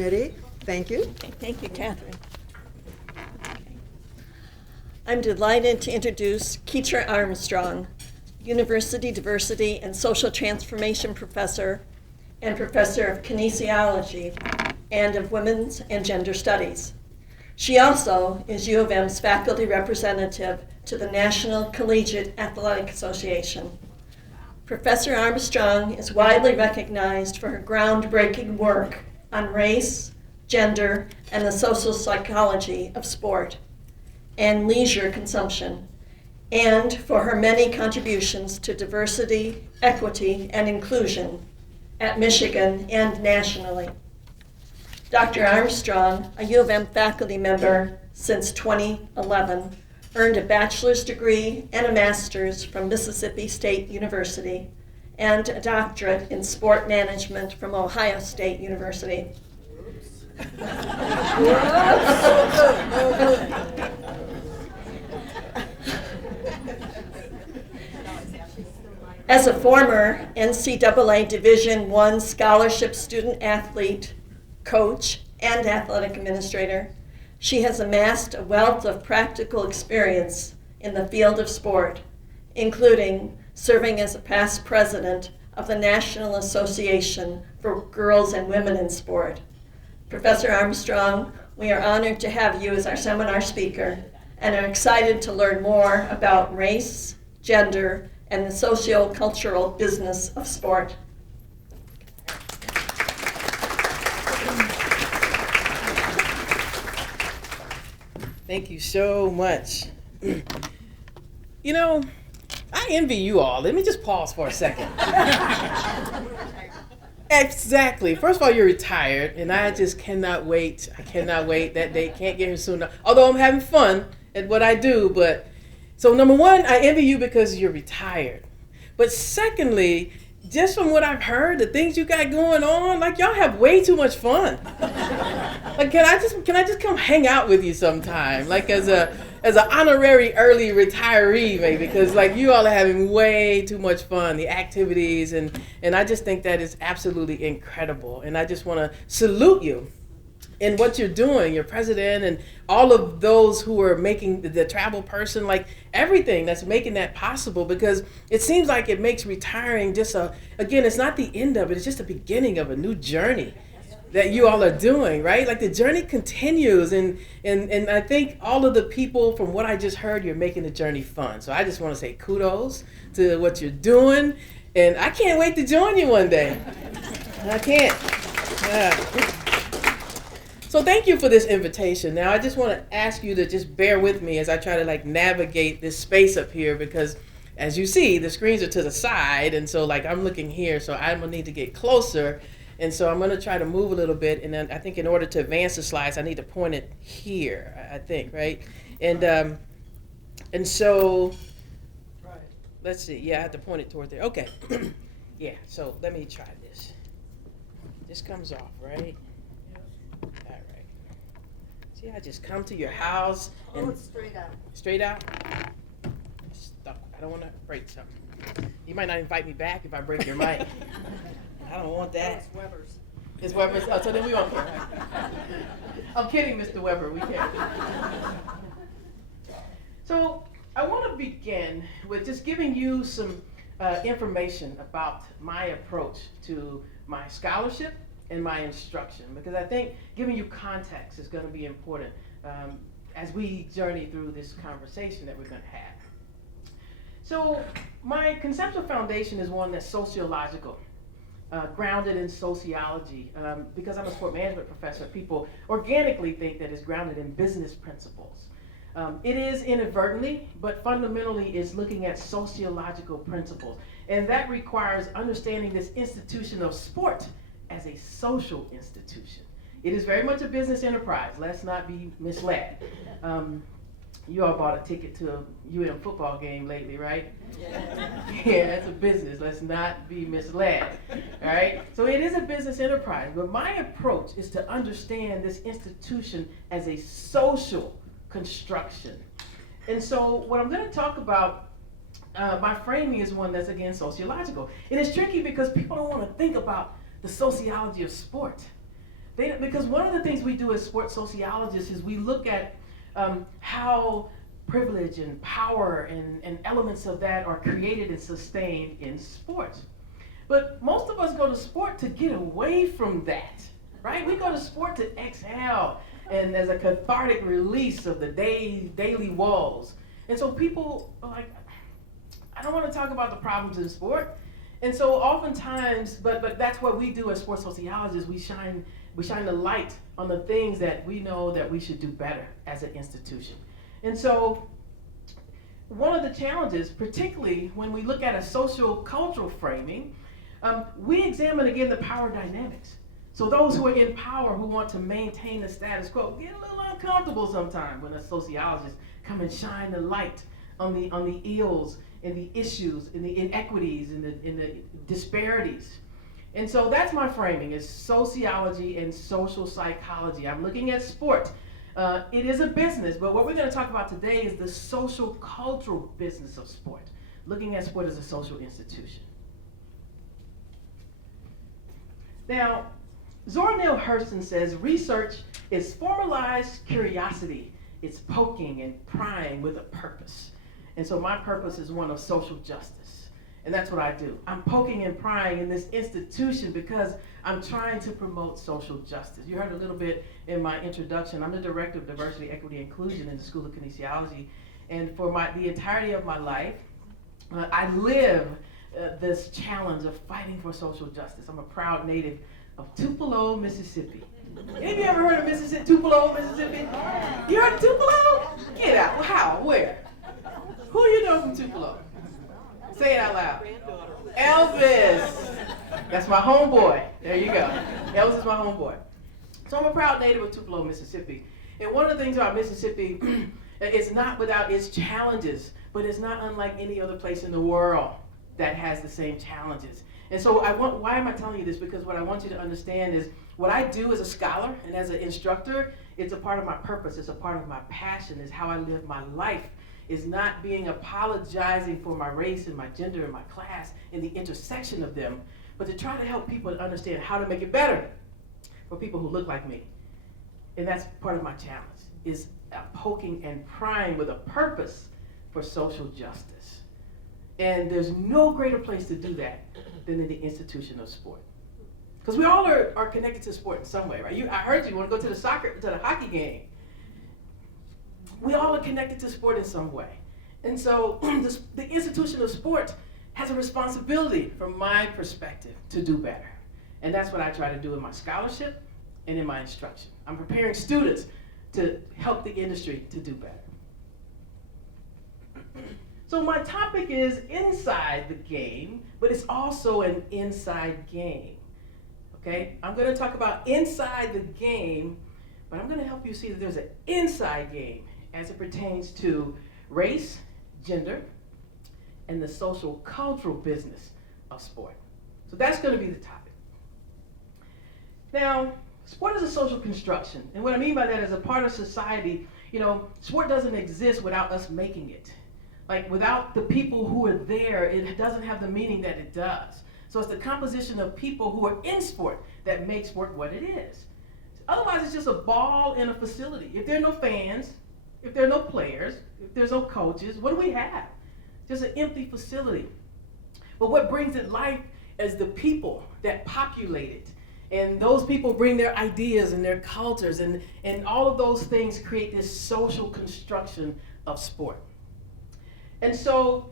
Ready? Thank you. Okay, thank you, Catherine. I'm delighted to introduce Keitra Armstrong, University Diversity and Social Transformation Professor and Professor of Kinesiology and of Women's and Gender Studies. She also is U of M's faculty representative to the National Collegiate Athletic Association. Professor Armstrong is widely recognized for her groundbreaking work on race, gender, and the social psychology of sport and leisure consumption, and for her many contributions to diversity, equity, and inclusion at Michigan and nationally. Dr. Armstrong, a U of M faculty member since 2011, earned a bachelor's degree and a master's from Mississippi State University and a doctorate in sport management from Ohio State University. As a former NCAA Division I scholarship student athlete, coach, and athletic administrator, she has amassed a wealth of practical experience in the field of sport, including serving as a past president of the National Association for Girls and Women in Sport. Professor Armstrong, we are honored to have you as our seminar speaker and are excited to learn more about race, gender, and the socio-cultural business of sport. Thank you so much. You know, I envy you all. Let me just pause for a second. Exactly. First of all, you're retired, and I just cannot wait. I cannot wait. That day can't get here soon enough. Although I'm having fun at what I do, but so number one, I envy you because you're retired. But secondly, just from what I've heard, the things you got going on, like y'all have way too much fun. Like, can I just come hang out with you sometime? Like as an honorary early retiree, maybe, because like you all are having way too much fun, the activities, and I just think that is absolutely incredible. And I just want to salute you in what you're doing, your president, and all of those who are making the travel person, like everything that's making that possible, because it seems like it makes retiring just again, it's not the end of it, it's just the beginning of a new journey that you all are doing, right? Like the journey continues, and I think all of the people, from what I just heard, you're making the journey fun. So I just want to say kudos to what you're doing, and I can't wait to join you one day. I can't. Yeah. So thank you for this invitation. Now I just want to ask you to just bear with me as I try to like navigate this space up here, because as you see, the screens are to the side, and so like I'm looking here, so I'm gonna need to get closer. And so I'm going to try to move a little bit, and then I think in order to advance the slides, I need to point it here, I think, right? And so, let's see. Yeah, I have to point it toward there. Okay. Yeah, so let me try this. This comes off, right? All right. See, I just come to your house. And Hold it straight out. Straight out? Stuck. I don't want to break something. You might not invite me back if I break your mic. I don't want that. It's Weber's. It's Weber's. Oh, so then we won't care. I'm kidding, Mr. Weber. We can't. So I want to begin with just giving you some information about my approach to my scholarship and my instruction, because I think giving you context is going to be important as we journey through this conversation that we're going to have. So my conceptual foundation is one that's sociological. Grounded in sociology, because I'm a sport management professor, people organically think that it's grounded in business principles. It is inadvertently, but fundamentally is looking at sociological principles. And that requires understanding this institution of sport as a social institution. It is very much a business enterprise. Let's not be misled. You all bought a ticket to a UM football game lately, right? Yeah, that's a business. Let's not be misled, all right? So it is a business enterprise, but my approach is to understand this institution as a social construction. And so what I'm going to talk about, my framing is one that's, again, sociological. And it's tricky because people don't want to think about the sociology of sport. Because one of the things we do as sports sociologists is we look at how privilege and power and elements of that are created and sustained in sports. But most of us go to sport to get away from that, right? We go to sport to exhale and as a cathartic release of the daily woes. And so people are like, I don't want to talk about the problems in sport. And so oftentimes, but that's what we do as sports sociologists. We shine the light on the things that we know that we should do better as an institution. And so one of the challenges, particularly when we look at a social cultural framing, we examine again the power dynamics. So those who are in power, who want to maintain the status quo, get a little uncomfortable sometimes when a sociologist come and shine the light on the ills and the issues and the inequities and the disparities. And so that's my framing, is sociology and social psychology. I'm looking at sport. It is a business, but what we're going to talk about today is the social cultural business of sport, looking at sport as a social institution. Now, Zora Neale Hurston says research is formalized curiosity. It's poking and prying with a purpose. And so my purpose is one of social justice. And that's what I do. I'm poking and prying in this institution because I'm trying to promote social justice. You heard a little bit in my introduction. I'm the Director of Diversity, Equity, and Inclusion in the School of Kinesiology. And for the entirety of my life, I live this challenge of fighting for social justice. I'm a proud native of Tupelo, Mississippi. Any of you ever heard of Mississippi, Tupelo, Mississippi? You heard of Tupelo? Get out. Well, how? Where? Who you know from Tupelo? Say it out loud. Elvis. That's my homeboy. There you go. Elvis is my homeboy. So I'm a proud native of Tupelo, Mississippi. And one of the things about Mississippi, it's not without its challenges, but it's not unlike any other place in the world that has the same challenges. And so why am I telling you this? Because what I want you to understand is what I do as a scholar and as an instructor, it's a part of my purpose, it's a part of my passion, it's how I live my life. Is not being apologizing for my race and my gender and my class and the intersection of them, but to try to help people to understand how to make it better for people who look like me. And that's part of my challenge, is poking and prying with a purpose for social justice. And there's no greater place to do that than in the institution of sport. Because we all are connected to sport in some way, right? I heard you want to go to the hockey game. We all are connected to sport in some way. And so the institution of sport has a responsibility, from my perspective, to do better. And that's what I try to do in my scholarship and in my instruction. I'm preparing students to help the industry to do better. So my topic is inside the game, but it's also an inside game. Okay? I'm going to talk about inside the game, but I'm going to help you see that there's an inside game as it pertains to race, gender, and the social cultural business of sport. So that's going to be the topic. Now, sport is a social construction, and what I mean by that is a part of society. Sport doesn't exist without us making it. Like, without the people who are there, it doesn't have the meaning that it does. So it's the composition of people who are in sport that makes sport what it is. Otherwise, it's just a ball in a facility. If there are no fans, if there are no players, if there's no coaches, what do we have? Just an empty facility. But what brings it life is the people that populate it. And those people bring their ideas and their cultures, and all of those things create this social construction of sport. And so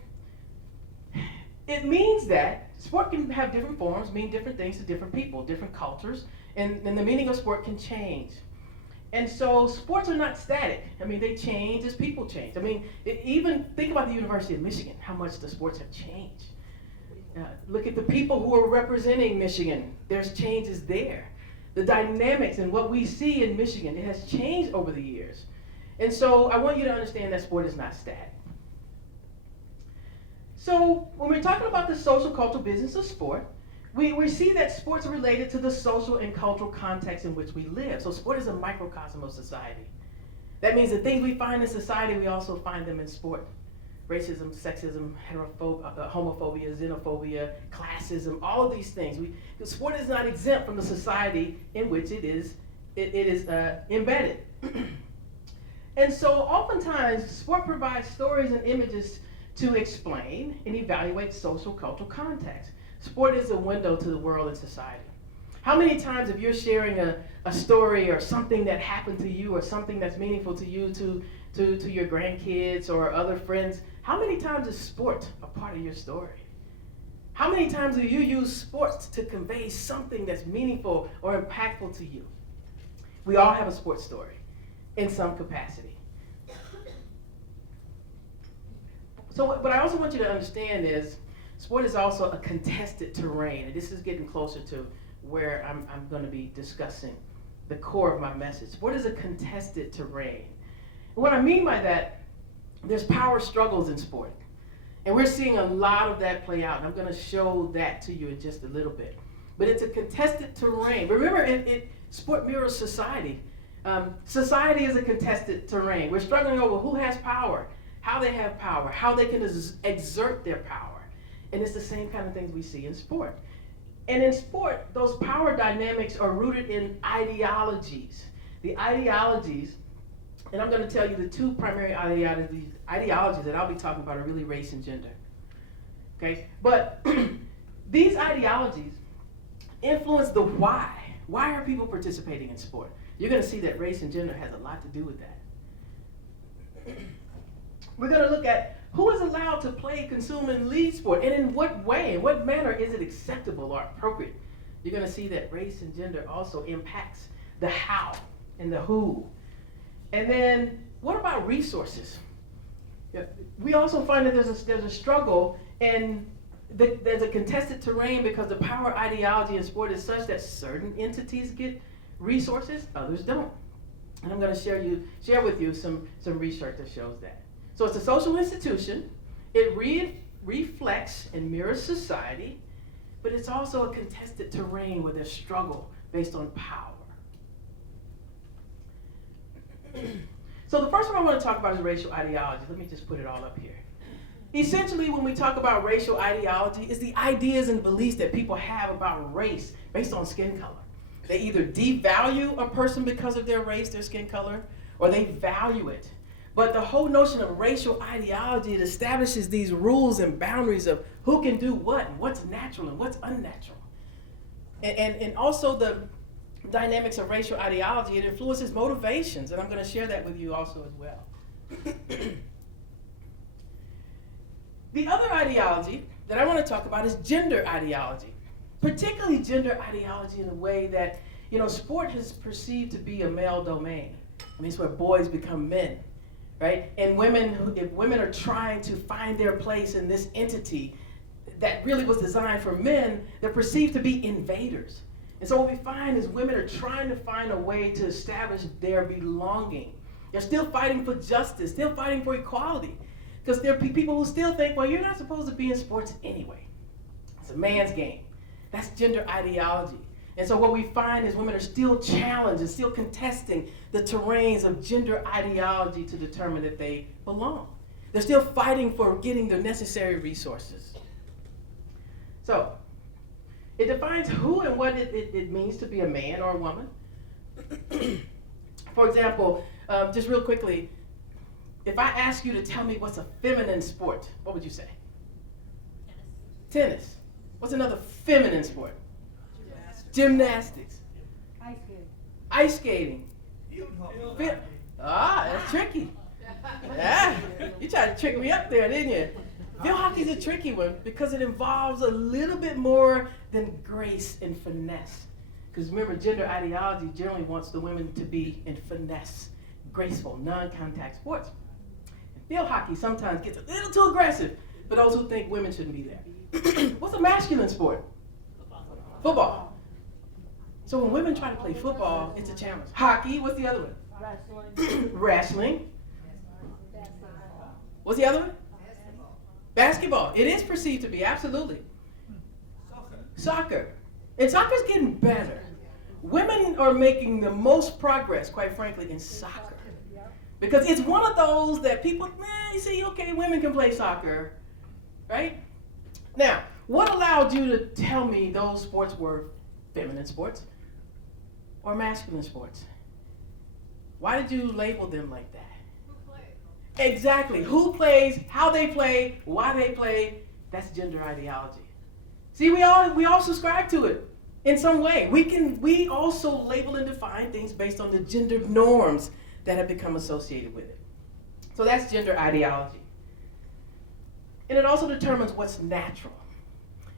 it means that sport can have different forms, mean different things to different people, different cultures, and the meaning of sport can change. And so sports are not static. I mean, they change as people change. I mean, even think about the University of Michigan, how much the sports have changed. Look at the people who are representing Michigan. There's changes there. The dynamics and what we see in Michigan, it has changed over the years. And so I want you to understand that sport is not static. So when we're talking about the social cultural business of sport, we see that sports are related to the social and cultural context in which we live. So sport is a microcosm of society. That means the things we find in society, we also find them in sport. racism, sexism, homophobia, xenophobia, classism, all of these things. Sport is not exempt from the society in which it is embedded. And so oftentimes, sport provides stories and images to explain and evaluate social cultural context. Sport is a window to the world and society. How many times, if you're sharing a story or something that happened to you or something that's meaningful to you, to your grandkids or other friends, how many times is sport a part of your story? How many times do you use sports to convey something that's meaningful or impactful to you? We all have a sports story in some capacity. So what I also want you to understand is sport is also a contested terrain, and this is getting closer to where I'm going to be discussing the core of my message. Sport is a contested terrain. And what I mean by that, there's power struggles in sport. And we're seeing a lot of that play out, and I'm going to show that to you in just a little bit. But it's a contested terrain. Remember, sport mirrors society. Society is a contested terrain. We're struggling over who has power, how they have power, how they can exert their power. And it's the same kind of things we see in sport. And in sport, those power dynamics are rooted in ideologies. The ideologies, and I'm going to tell you the two primary ideologies that I'll be talking about are really race and gender. Okay? But these ideologies influence the why. Why are people participating in sport? You're going to see that race and gender has a lot to do with that. We're going to look at who is allowed to play, consume, and lead sport, and in what way, in what manner is it acceptable or appropriate. You're going to see that race and gender also impacts the how and the who. And then, what about resources? We also find that there's a struggle, and there's a contested terrain because the power ideology in sport is such that certain entities get resources, others don't. And I'm going to share with you some research that shows that. So it's a social institution. It reflects and mirrors society, but it's also a contested terrain where there's struggle based on power. So the first one I want to talk about is racial ideology. Let me just put it all up here. Essentially, when we talk about racial ideology, it's the ideas and beliefs that people have about race based on skin color. They either devalue a person because of their race, their skin color, or they value it. But the whole notion of racial ideology, it establishes these rules and boundaries of who can do what, and what's natural and what's unnatural. And also the dynamics of racial ideology, it influences motivations, and I'm going to share that with you also as well. The other ideology that I want to talk about is gender ideology, particularly gender ideology in a way that, sport is perceived to be a male domain. I mean, it's where boys become men, right? And if women are trying to find their place in this entity that really was designed for men, they're perceived to be invaders. And so what we find is women are trying to find a way to establish their belonging. They're still fighting for justice, still fighting for equality. Because there are people who still think, well, you're not supposed to be in sports anyway. It's a man's game. That's gender ideology. And so what we find is women are still challenged and still contesting the terrains of gender ideology to determine that they belong. They're still fighting for getting the necessary resources. So, it defines who and what it means to be a man or a woman. For example, just real quickly, if I ask you to tell me what's a feminine sport, what would you say? Tennis. What's another feminine sport? Gymnastics. Ice skating. That's tricky. Yeah, you tried to trick me up there, didn't you? Field hockey's a tricky one because it involves a little bit more than grace and finesse. Because remember, gender ideology generally wants the women to be in finesse, graceful, non-contact sports. And field hockey sometimes gets a little too aggressive for those who think women shouldn't be there. What's a masculine sport? Football. So when women try to play football, it's a challenge. Hockey, what's the other one? Wrestling. What's the other one? Basketball. It is perceived to be, absolutely. Soccer. And soccer's getting better. Women are making the most progress, quite frankly, in soccer. Because it's one of those that people, you see, okay, women can play soccer, right? Now, what allowed you to tell me those sports were feminine sports or masculine sports? Why did you label them like that? Who plays? Exactly. Who plays, how they play, why they play, that's gender ideology. See, we all subscribe to it in some way. We also label and define things based on the gender norms that have become associated with it. So that's gender ideology. And it also determines what's natural.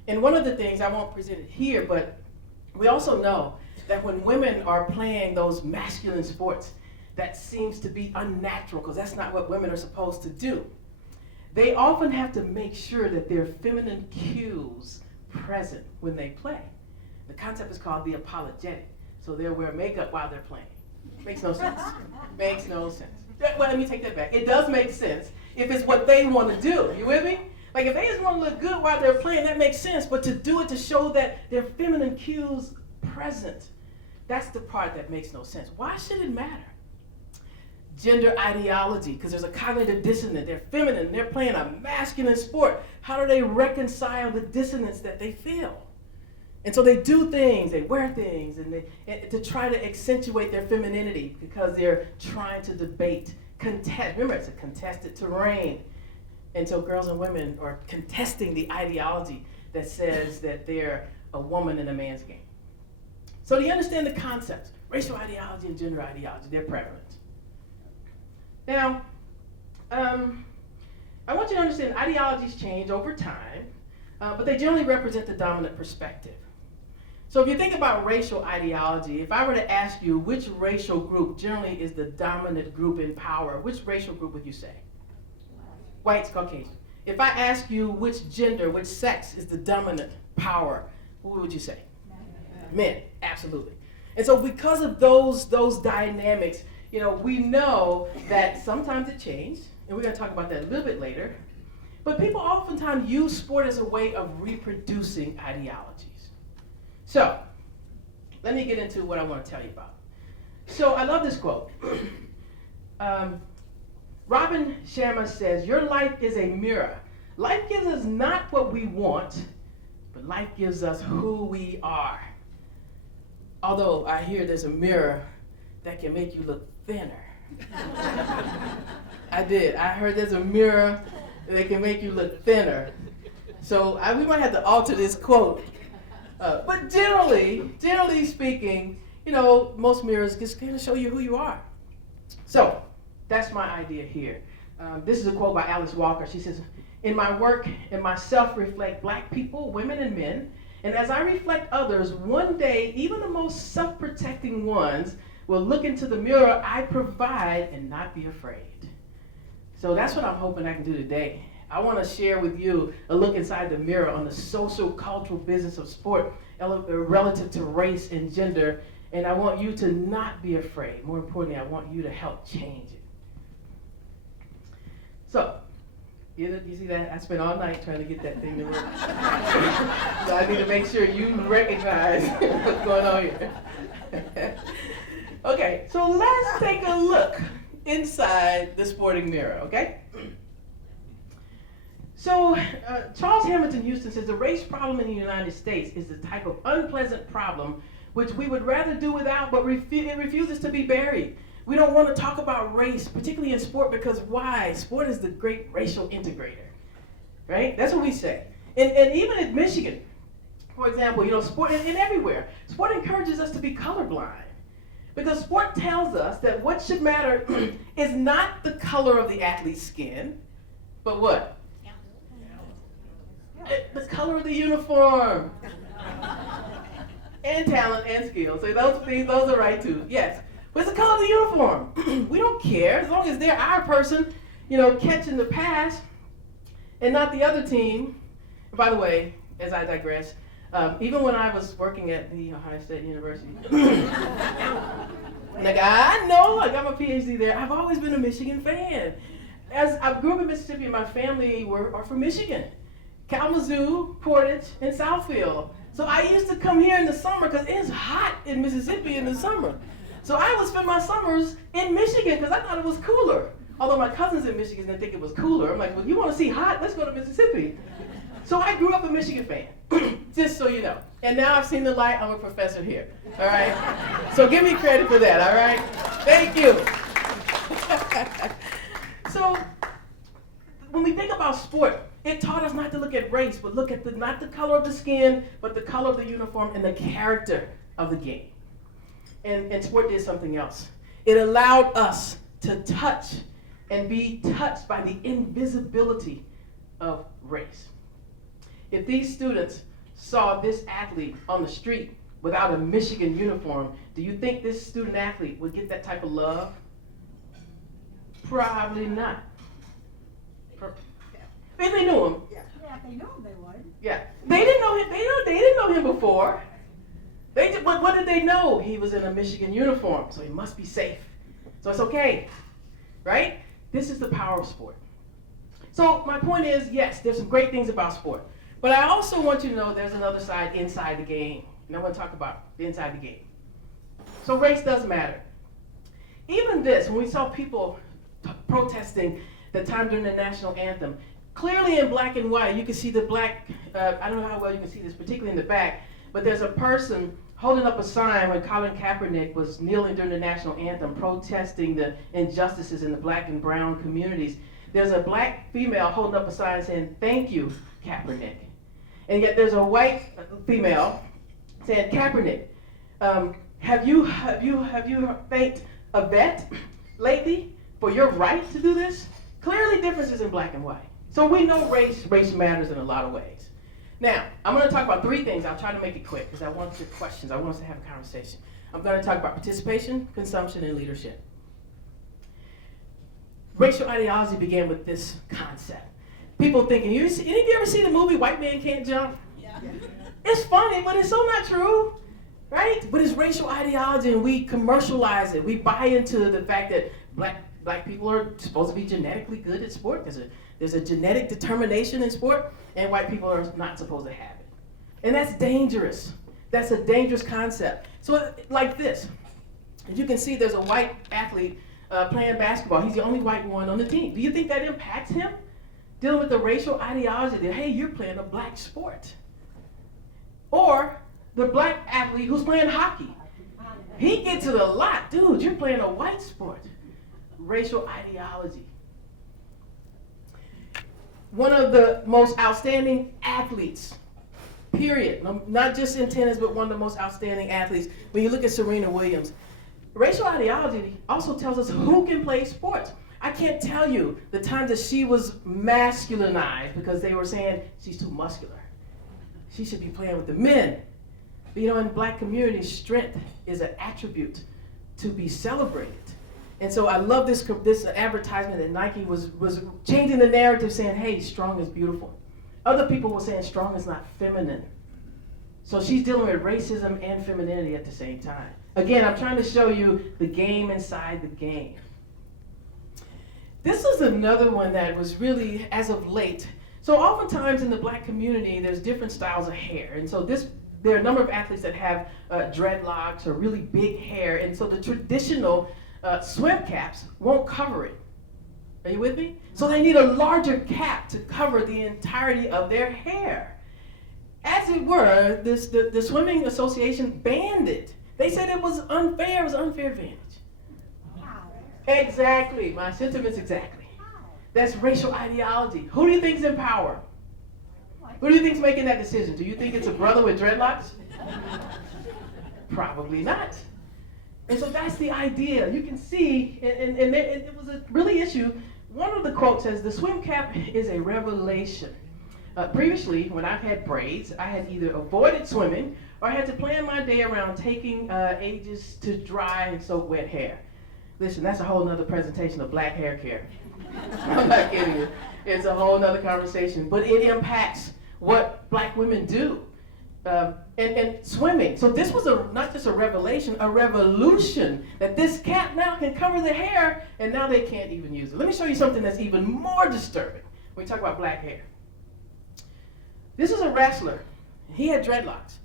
And one of the things, I won't present it here, but we also know that when women are playing those masculine sports, that seems to be unnatural because that's not what women are supposed to do. They often have to make sure that there are feminine cues present when they play. The concept is called the apologetic. So they'll wear makeup while they're playing. Makes no sense. Makes no sense. Well, let me take that back. It does make sense if it's what they want to do. You with me? Like if they just want to look good while they're playing, that makes sense. But to do it to show that there are feminine cues present, that's the part that makes no sense. Why should it matter? Gender ideology, because there's a cognitive dissonance. They're feminine, they're playing a masculine sport. How do they reconcile the dissonance that they feel? And so they do things, they wear things, and to try to accentuate their femininity because they're trying to debate, contest. Remember, it's a contested terrain. And so girls and women are contesting the ideology that says that they're a woman in a man's game. So do you understand the concepts? Racial ideology and gender ideology, they're prevalent. Now, I want you to understand ideologies change over time, but they generally represent the dominant perspective. So if you think about racial ideology, if I were to ask you which racial group generally is the dominant group in power, which racial group would you say? Whites, Caucasian. If I ask you which gender, which sex is the dominant power, what would you say? Men, absolutely. And so because of those dynamics, we know that sometimes it changed, and we're going to talk about that a little bit later, but people oftentimes use sport as a way of reproducing ideologies. So, let me get into what I want to tell you about. So, I love this quote. Robin Sharma says, "Your life is a mirror. Life gives us not what we want, but life gives us who we are." Although I hear there's a mirror that can make you look thinner. I did. I heard there's a mirror that can make you look thinner. So we might have to alter this quote. But generally speaking, most mirrors just kind of show you who you are. So that's my idea here. This is a quote by Alice Walker. She says, "In my work and myself reflect Black people, women and men, and as I reflect others, one day even the most self-protecting ones will look into the mirror I provide and not be afraid." So that's what I'm hoping I can do today. I want to share with you a look inside the mirror on the social, cultural business of sport relative to race and gender, and I want you to not be afraid. More importantly, I want you to help change it. So, you see that? I spent all night trying to get that thing to work. So I need to make sure you recognize what's going on here. Okay, so let's take a look inside the sporting mirror, okay? So Charles Hamilton Houston says, "The race problem in the United States is the type of unpleasant problem which we would rather do without, but it refuses to be buried. We don't want to talk about race, particularly in sport, because why? Sport is the great racial integrator, right? That's what we say. And even in Michigan, for example, sport, and everywhere, sport encourages us to be colorblind. Because sport tells us that what should matter is not the color of the athlete's skin, but what? The color of the uniform. And talent and skill. So those are right too. Yes. But it's the color of the uniform. We don't care as long as they're our person, catching the pass and not the other team. And by the way, as I digress, even when I was working at the Ohio State University, I know I got my PhD there. I've always been a Michigan fan. As I grew up in Mississippi, and my family are from Michigan, Kalamazoo, Portage, and Southfield. So I used to come here in the summer because it's hot in Mississippi in the summer. So I would spend my summers in Michigan because I thought it was cooler. Although my cousins in Michigan didn't think it was cooler. I'm like, well, you want to see hot? Let's go to Mississippi. So I grew up a Michigan fan, just so you know. And now I've seen the light. I'm a professor here. All right? So give me credit for that. All right? Thank you. So when we think about sport, it taught us not to look at race, but look at not the color of the skin, but the color of the uniform and the character of the game. And sport did something else. It allowed us to touch and be touched by the invisibility of race. If these students saw this athlete on the street without a Michigan uniform, do you think this student athlete would get that type of love? Probably not. If they knew him. Yeah, if they knew him, they would. Yeah. They didn't know him. They didn't know him before. What did they know? He was in a Michigan uniform, so he must be safe. So it's okay, right? This is the power of sport. So my point is, yes, there's some great things about sport. But I also want you to know there's another side inside the game. And I want to talk about inside the game. So race does matter. Even this, when we saw people protesting the time during the national anthem, clearly in black and white, you can see the black, I don't know how well you can see this, particularly in the back, but there's a person holding up a sign when Colin Kaepernick was kneeling during the national anthem, protesting the injustices in the black and brown communities. There's a black female holding up a sign saying, "Thank you, Kaepernick." And yet there's a white female saying, "Kaepernick, have you thanked a vet lately for your right to do this?" Clearly differences in black and white. So we know race matters in a lot of ways. Now, I'm going to talk about three things. I'll try to make it quick because I want your questions. I want us to have a conversation. I'm going to talk about participation, consumption, and leadership. Racial ideology began with this concept. People thinking, any of you ever see the movie White Man Can't Jump? Yeah. It's funny, but it's so not true, right? But it's racial ideology, and we commercialize it. We buy into the fact that black people are supposed to be genetically good at sport. There's a genetic determination in sport, and white people are not supposed to have it. And that's dangerous. That's a dangerous concept. So like this, as you can see, there's a white athlete playing basketball. He's the only white one on the team. Do you think that impacts him? Dealing with the racial ideology that, hey, you're playing a black sport. Or the black athlete who's playing hockey. He gets it a lot. Dude, you're playing a white sport. Racial ideology. One of the most outstanding athletes, period. Not just in tennis, but one of the most outstanding athletes. When you look at Serena Williams, racial ideology also tells us who can play sports. I can't tell you the times that she was masculinized because they were saying she's too muscular. She should be playing with the men. But in black communities, strength is an attribute to be celebrated. And so I love this advertisement that Nike was changing the narrative, saying, hey, strong is beautiful. Other people were saying strong is not feminine. So she's dealing with racism and femininity at the same time. Again, I'm trying to show you the game inside the game. This is another one that was really, as of late, so oftentimes in the black community, there's different styles of hair. And so there are a number of athletes that have dreadlocks or really big hair. And so the traditional swim caps won't cover it. Are you with me? So they need a larger cap to cover the entirety of their hair. As it were, the Swimming Association banned it. They said it was unfair. It was an unfair advantage. Exactly. My sentiments exactly. That's racial ideology. Who do you think is in power? Who do you think is making that decision? Do you think it's a brother with dreadlocks? Probably not. And so that's the idea. You can see, and it was a really issue. One of the quotes says, "The swim cap is a revelation." Previously, when I've had braids, I had either avoided swimming or I had to plan my day around taking ages to dry and soak wet hair. Listen, that's a whole nother presentation of black hair care. I'm not kidding you. It's a whole nother conversation. But it impacts what black women do. And swimming. So this was not just a revelation, a revolution, that this cap now can cover the hair, and now they can't even use it. Let me show you something that's even more disturbing when we talk about black hair. This is a wrestler. He had dreadlocks.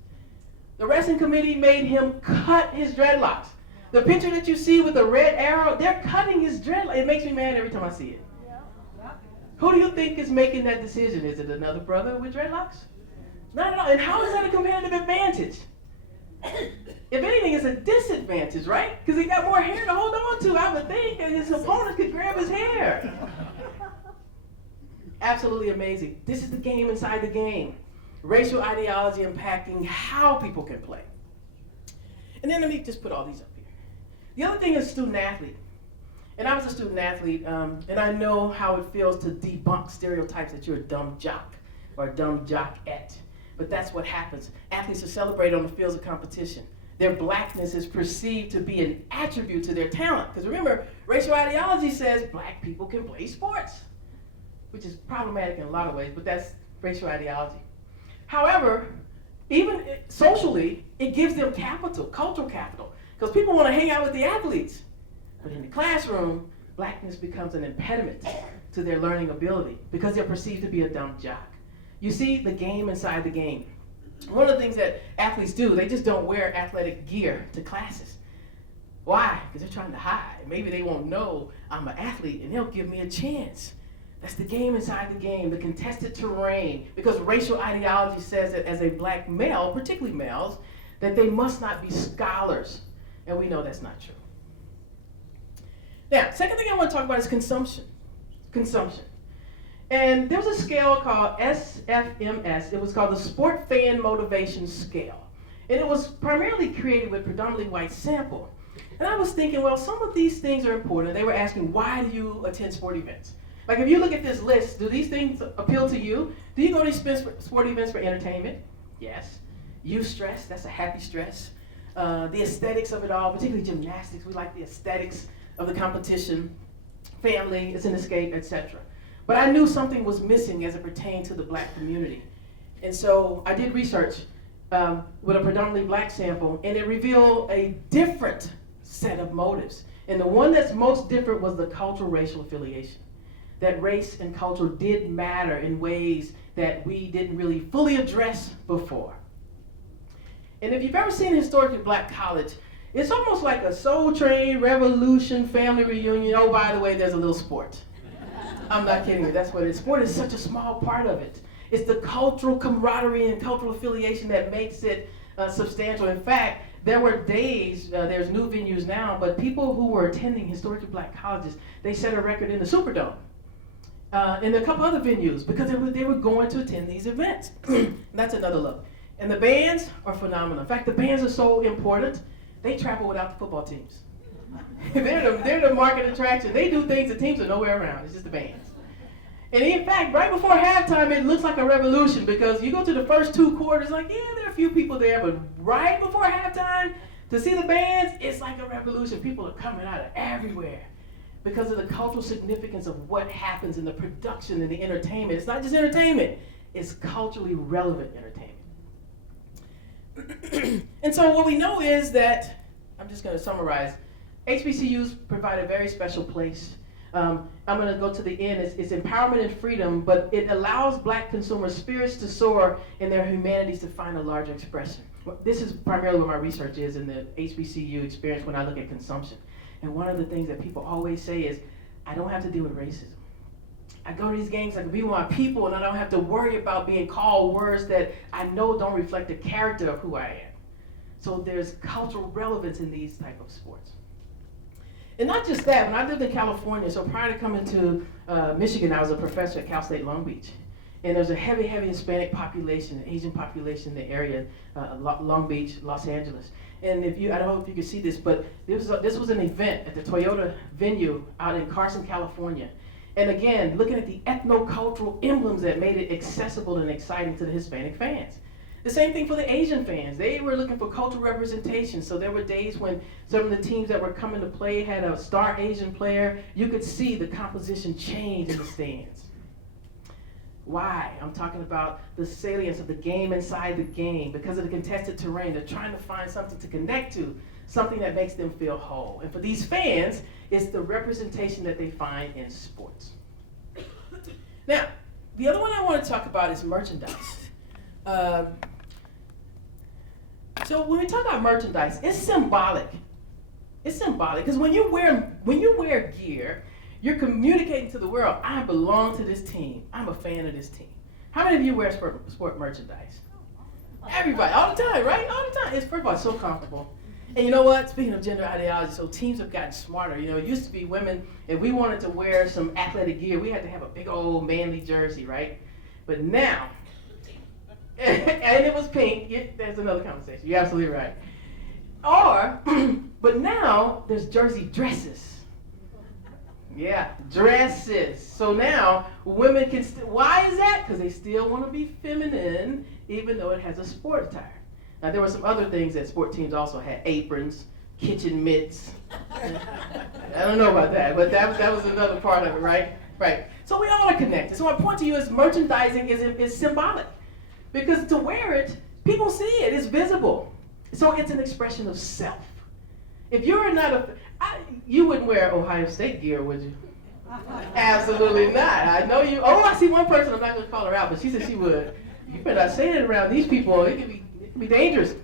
The wrestling committee made him cut his dreadlocks. The picture that you see with the red arrow, they're cutting his dreadlock. It makes me mad every time I see it. Who do you think is making that decision? Is it another brother with dreadlocks? Not at all. And how is that a competitive advantage? If anything, it's a disadvantage, right? Because he got more hair to hold on to, I would think, and his opponent could grab his hair. Absolutely amazing. This is the game inside the game. Racial ideology impacting how people can play. And then let me just put all these up here. The other thing is student athlete. And I was a student athlete, and I know how it feels to debunk stereotypes that you're a dumb jock or a dumb jockette. But that's what happens. Athletes are celebrated on the fields of competition. Their blackness is perceived to be an attribute to their talent. Because remember, racial ideology says black people can play sports, which is problematic in a lot of ways, but that's racial ideology. However, even socially, it gives them capital, cultural capital, because people want to hang out with the athletes. But in the classroom, blackness becomes an impediment to their learning ability because they're perceived to be a dumb jock. You see the game inside the game. One of the things that athletes do, they just don't wear athletic gear to classes. Why? Because they're trying to hide. Maybe they won't know I'm an athlete and they'll give me a chance. That's the game inside the game, the contested terrain, because racial ideology says that as a black male, particularly males, that they must not be scholars. And we know that's not true. Now, second thing I want to talk about is consumption. Consumption. And there was a scale called SFMS. It was called the Sport Fan Motivation Scale. And it was primarily created with predominantly white sample. And I was thinking, well, some of these things are important. They were asking, why do you attend sport events? Like if you look at this list, do these things appeal to you? Do you go to these sport events for entertainment? Yes. Eustress, that's a happy stress. The aesthetics of it all, particularly gymnastics, we like the aesthetics of the competition. Family, it's an escape, etc. But I knew something was missing as it pertained to the black community. And so I did research with a predominantly black sample, and it revealed a different set of motives. And the one that's most different was the cultural racial affiliation. That race and culture did matter in ways that we didn't really fully address before. And if you've ever seen a historically black college, it's almost like a Soul Train, Revolution, family reunion. Oh, by the way, there's a little sport. I'm not kidding you, that's what it is. Sport is such a small part of it. It's the cultural camaraderie and cultural affiliation that makes it substantial. In fact, there were days, there's new venues now, but people who were attending historically black colleges, they set a record in the Superdome. And a couple other venues, because they were going to attend these events. That's another look. And the bands are phenomenal. In fact, the bands are so important, they travel without the football teams. They're the market attraction. They do things the teams are nowhere around. It's just the bands. And in fact, right before halftime, it looks like a revolution because you go to the first 2 quarters, like, yeah, there are a few people there, but right before halftime, to see the bands, it's like a revolution. People are coming out of everywhere because of the cultural significance of what happens in the production and the entertainment. It's not just entertainment, it's culturally relevant entertainment. And so what we know is that, I'm just going to summarize, HBCUs provide a very special place. I'm going to go to the end. It's empowerment and freedom, but it allows black consumer spirits to soar and their humanities to find a larger expression. This is primarily what my research is in the HBCU experience when I look at consumption. And one of the things that people always say is, I don't have to deal with racism. I go to these games, I can be with my people, and I don't have to worry about being called words that I know don't reflect the character of who I am. So there's cultural relevance in these type of sports. And not just that, when I lived in California, so prior to coming to Michigan, I was a professor at Cal State Long Beach. And there's a heavy Hispanic population, Asian population in the area, Long Beach, Los Angeles. And I don't know if you can see this, but this was an event at the Toyota venue out in Carson, California. And again, looking at the ethnocultural emblems that made it accessible and exciting to the Hispanic fans. The same thing for the Asian fans. They were looking for cultural representation. So there were days when some of the teams that were coming to play had a star Asian player. You could see the composition change in the stands. Why? I'm talking about the salience of the game inside the game. Because of the contested terrain, they're trying to find something to connect to, something that makes them feel whole. And for these fans, it's the representation that they find in sports. Now, the other one I want to talk about is merchandise. So when we talk about merchandise, it's symbolic It's symbolic because when you wear gear, you're communicating to the world, I belong to this team. I'm a fan of this team. How many of you wear sport merchandise? Everybody, all the time, right? All the time. It's, first of all, it's so comfortable. And you know what? Speaking of gender ideology, so teams have gotten smarter. You know, it used to be women, if we wanted to wear some athletic gear, we had to have a big old manly jersey, right? But now, and it was pink, there's another conversation. You're absolutely right. But now there's jersey dresses. Yeah, dresses. So now women can, why is that? Because they still want to be feminine, even though it has a sport attire. Now there were some other things that sport teams also had, aprons, kitchen mitts. I don't know about that, but that was another part of it, right? Right. So we all are connected. So my point to you is merchandising is symbolic. Because to wear it, people see it, it's visible. So it's an expression of self. If you're not you wouldn't wear Ohio State gear, would you? Absolutely not. I know you. Oh, I see one person. I'm not going to call her out, but she said she would. You better not say it around these people. It could be dangerous.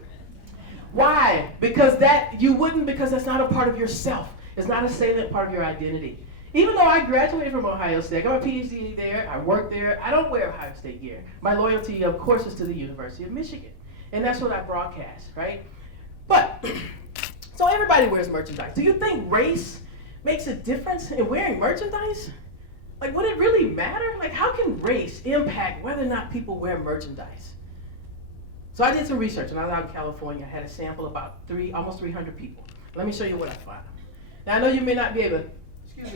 Why? Because that's not a part of yourself. It's not a salient part of your identity. Even though I graduated from Ohio State, I got my PhD there, I worked there, I don't wear Ohio State gear. My loyalty, of course, is to the University of Michigan. And that's what I broadcast, right? But, so everybody wears merchandise. Do you think race makes a difference in wearing merchandise? Like, would it really matter? Like, how can race impact whether or not people wear merchandise? So I did some research, and I was out in California. I had a sample of about almost 300 people. Let me show you what I found. Now, I know you may not be able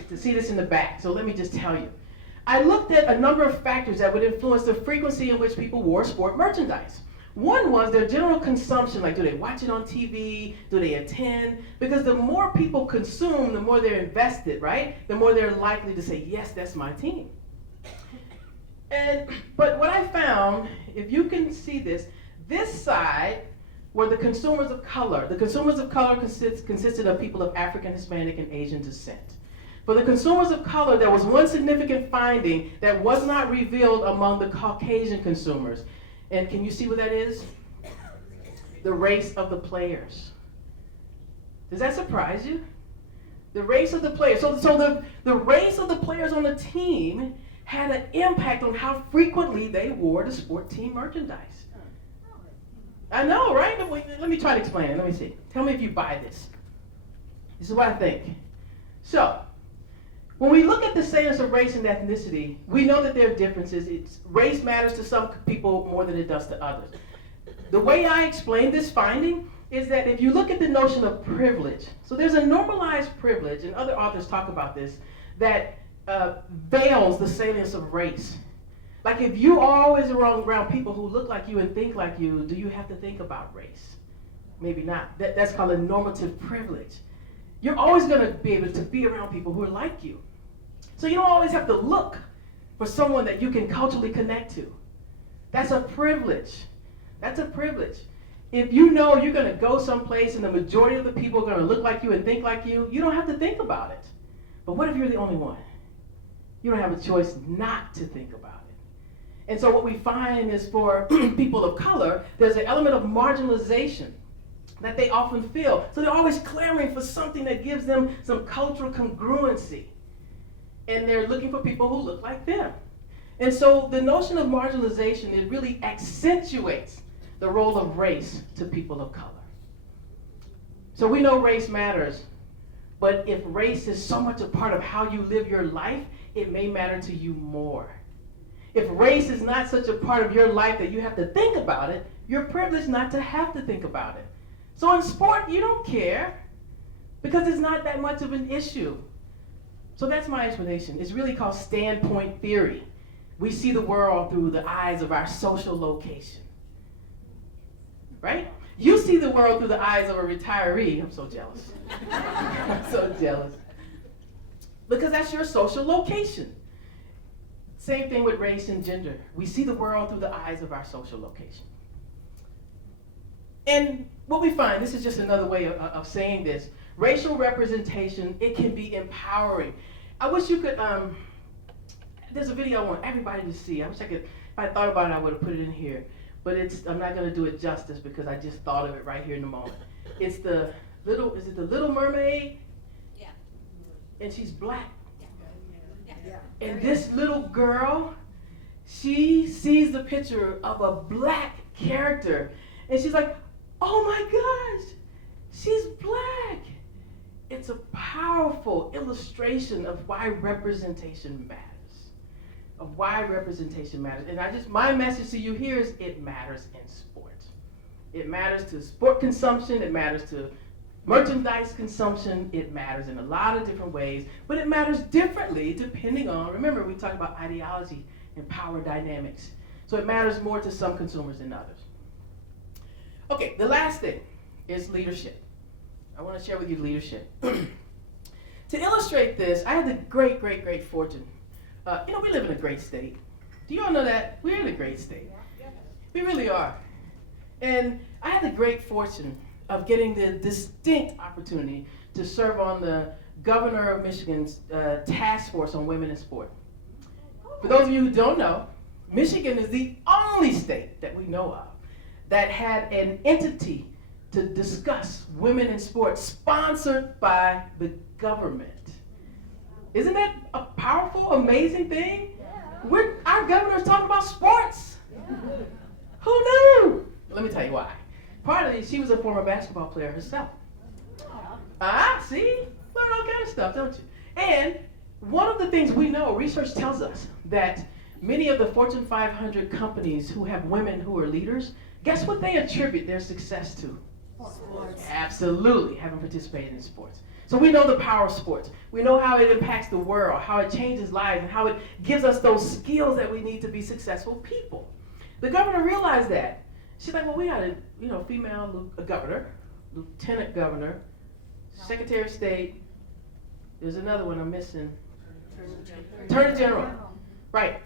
to see this in the back, so let me just tell you. I looked at a number of factors that would influence the frequency in which people wore sport merchandise. One was their general consumption, like do they watch it on TV, do they attend? Because the more people consume, the more they're invested, right? The more they're likely to say, yes, that's my team. But what I found, if you can see this side were the consumers of color. The consumers of color consisted of people of African, Hispanic, and Asian descent. For the consumers of color, there was one significant finding that was not revealed among the Caucasian consumers. And can you see what that is? The race of the players. Does that surprise you? The race of the players. So the race of the players on the team had an impact on how frequently they wore the sport team merchandise. I know, right? Let me try to explain it. Let me see. Tell me if you buy this. This is what I think. So, when we look at the salience of race and ethnicity, we know that there are differences. Race matters to some people more than it does to others. The way I explain this finding is that if you look at the notion of privilege, so there's a normalized privilege, and other authors talk about this, that veils the salience of race. Like if you are always around people who look like you and think like you, do you have to think about race? Maybe not. That's called a normative privilege. You're always going to be able to be around people who are like you. So you don't always have to look for someone that you can culturally connect to. That's a privilege. That's a privilege. If you know you're going to go someplace and the majority of the people are going to look like you and think like you don't have to think about it. But what if you're the only one? You don't have a choice not to think about it. And so what we find is for people of color, there's an element of marginalization that they often feel. So they're always clamoring for something that gives them some cultural congruency. And they're looking for people who look like them. And so the notion of marginalization, it really accentuates the role of race to people of color. So we know race matters, but if race is so much a part of how you live your life, it may matter to you more. If race is not such a part of your life that you have to think about it, you're privileged not to have to think about it. So in sport, you don't care because it's not that much of an issue. So that's my explanation. It's really called standpoint theory. We see the world through the eyes of our social location. Right? You see the world through the eyes of a retiree. I'm so jealous. I'm so jealous. Because that's your social location. Same thing with race and gender. We see the world through the eyes of our social location. And what we find, this is just another way of saying this, racial representation, it can be empowering. I wish you could, there's a video I want everybody to see. I wish I could, if I thought about it, I would have put it in here. But I'm not going to do it justice because I just thought of it right here in the moment. It's the is it the Little Mermaid? Yeah. And she's black. Yeah. And this little girl, she sees the picture of a black character, and she's like, oh my gosh, she's black. It's a powerful illustration of why representation matters. Of why representation matters. And my message to you here is it matters in sport. It matters to sport consumption, it matters to merchandise consumption, it matters in a lot of different ways, but it matters differently depending on, remember we talked about ideology and power dynamics. So it matters more to some consumers than others. Okay, the last thing is leadership. I want to share with you leadership. To illustrate this, I had the great fortune. We live in a great state. Do you all know that? We're in a great state. We really are. And I had the great fortune of getting the distinct opportunity to serve on the Governor of Michigan's task force on women in sport. For those of you who don't know, Michigan is the only state that we know of that had an entity to discuss women in sports sponsored by the government. Isn't that a powerful, amazing thing? Our governor's talking about sports. Who knew? Let me tell you why. Partly, she was a former basketball player herself. See? Learn all kind of stuff, don't you? And one of the things we know, research tells us that many of the Fortune 500 companies who have women who are leaders, guess what they attribute their success to? Sports. Absolutely, having participated in sports. So we know the power of sports. We know how it impacts the world, how it changes lives, and how it gives us those skills that we need to be successful people. The governor realized that. She's like, well, we got a female governor, lieutenant governor, secretary of state. There's another one I'm missing. Attorney General. Right.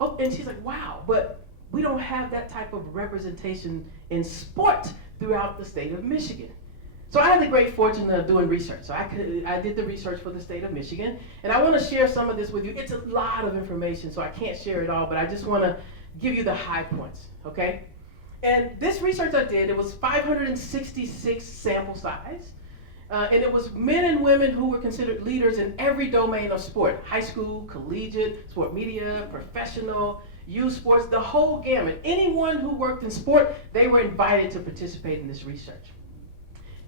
Oh, and she's like, wow, but we don't have that type of representation in sport throughout the state of Michigan. So I had the great fortune of doing research. So I did the research for the state of Michigan, and I want to share some of this with you. It's a lot of information, so I can't share it all, but I just want to give you the high points, okay? And this research I did, it was 566 sample size, and it was men and women who were considered leaders in every domain of sport: high school, collegiate, sport media, professional, youth sports, the whole gamut. Anyone who worked in sport, they were invited to participate in this research.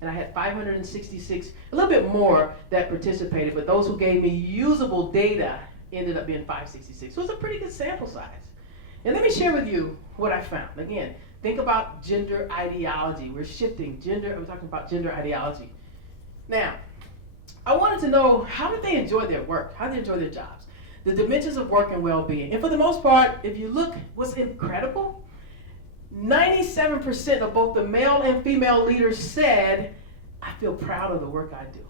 And I had 566, a little bit more that participated, but those who gave me usable data ended up being 566. So it's a pretty good sample size. And let me share with you what I found. Again, think about gender ideology. We're shifting gender, we're talking about gender ideology. Now, I wanted to know, how did they enjoy their work? How did they enjoy their jobs? The dimensions of work and well-being. And for the most part, if you look, what's incredible, 97% of both the male and female leaders said, I feel proud of the work I do.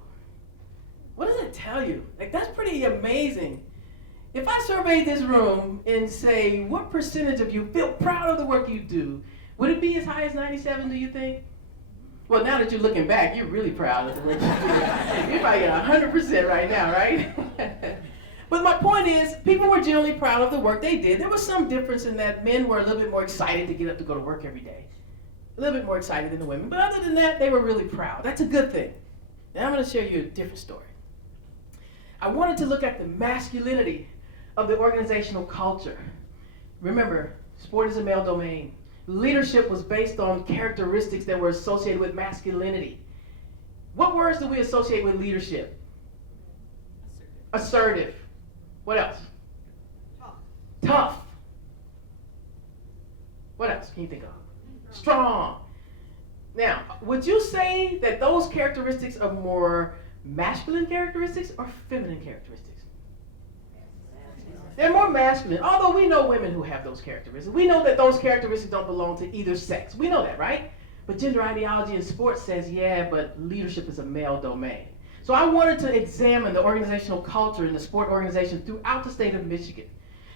What does that tell you? Like, that's pretty amazing. If I surveyed this room and say, what percentage of you feel proud of the work you do, would it be as high as 97, do you think? Well, now that you're looking back, you're really proud of the work you do. You're probably at 100% right now, right? But my point is, people were generally proud of the work they did. There was some difference in that men were a little bit more excited to get up to go to work every day. A little bit more excited than the women. But other than that, they were really proud. That's a good thing. Now I'm going to share you a different story. I wanted to look at the masculinity of the organizational culture. Remember, sport is a male domain. Leadership was based on characteristics that were associated with masculinity. What words do we associate with leadership? Assertive. What else? Tough. What else can you think of? Strong. Now, would you say that those characteristics are more masculine characteristics or feminine characteristics? They're more masculine, although we know women who have those characteristics. We know that those characteristics don't belong to either sex. We know that, right? But gender ideology in sports says, yeah, but leadership is a male domain. So I wanted to examine the organizational culture in the sport organization throughout the state of Michigan.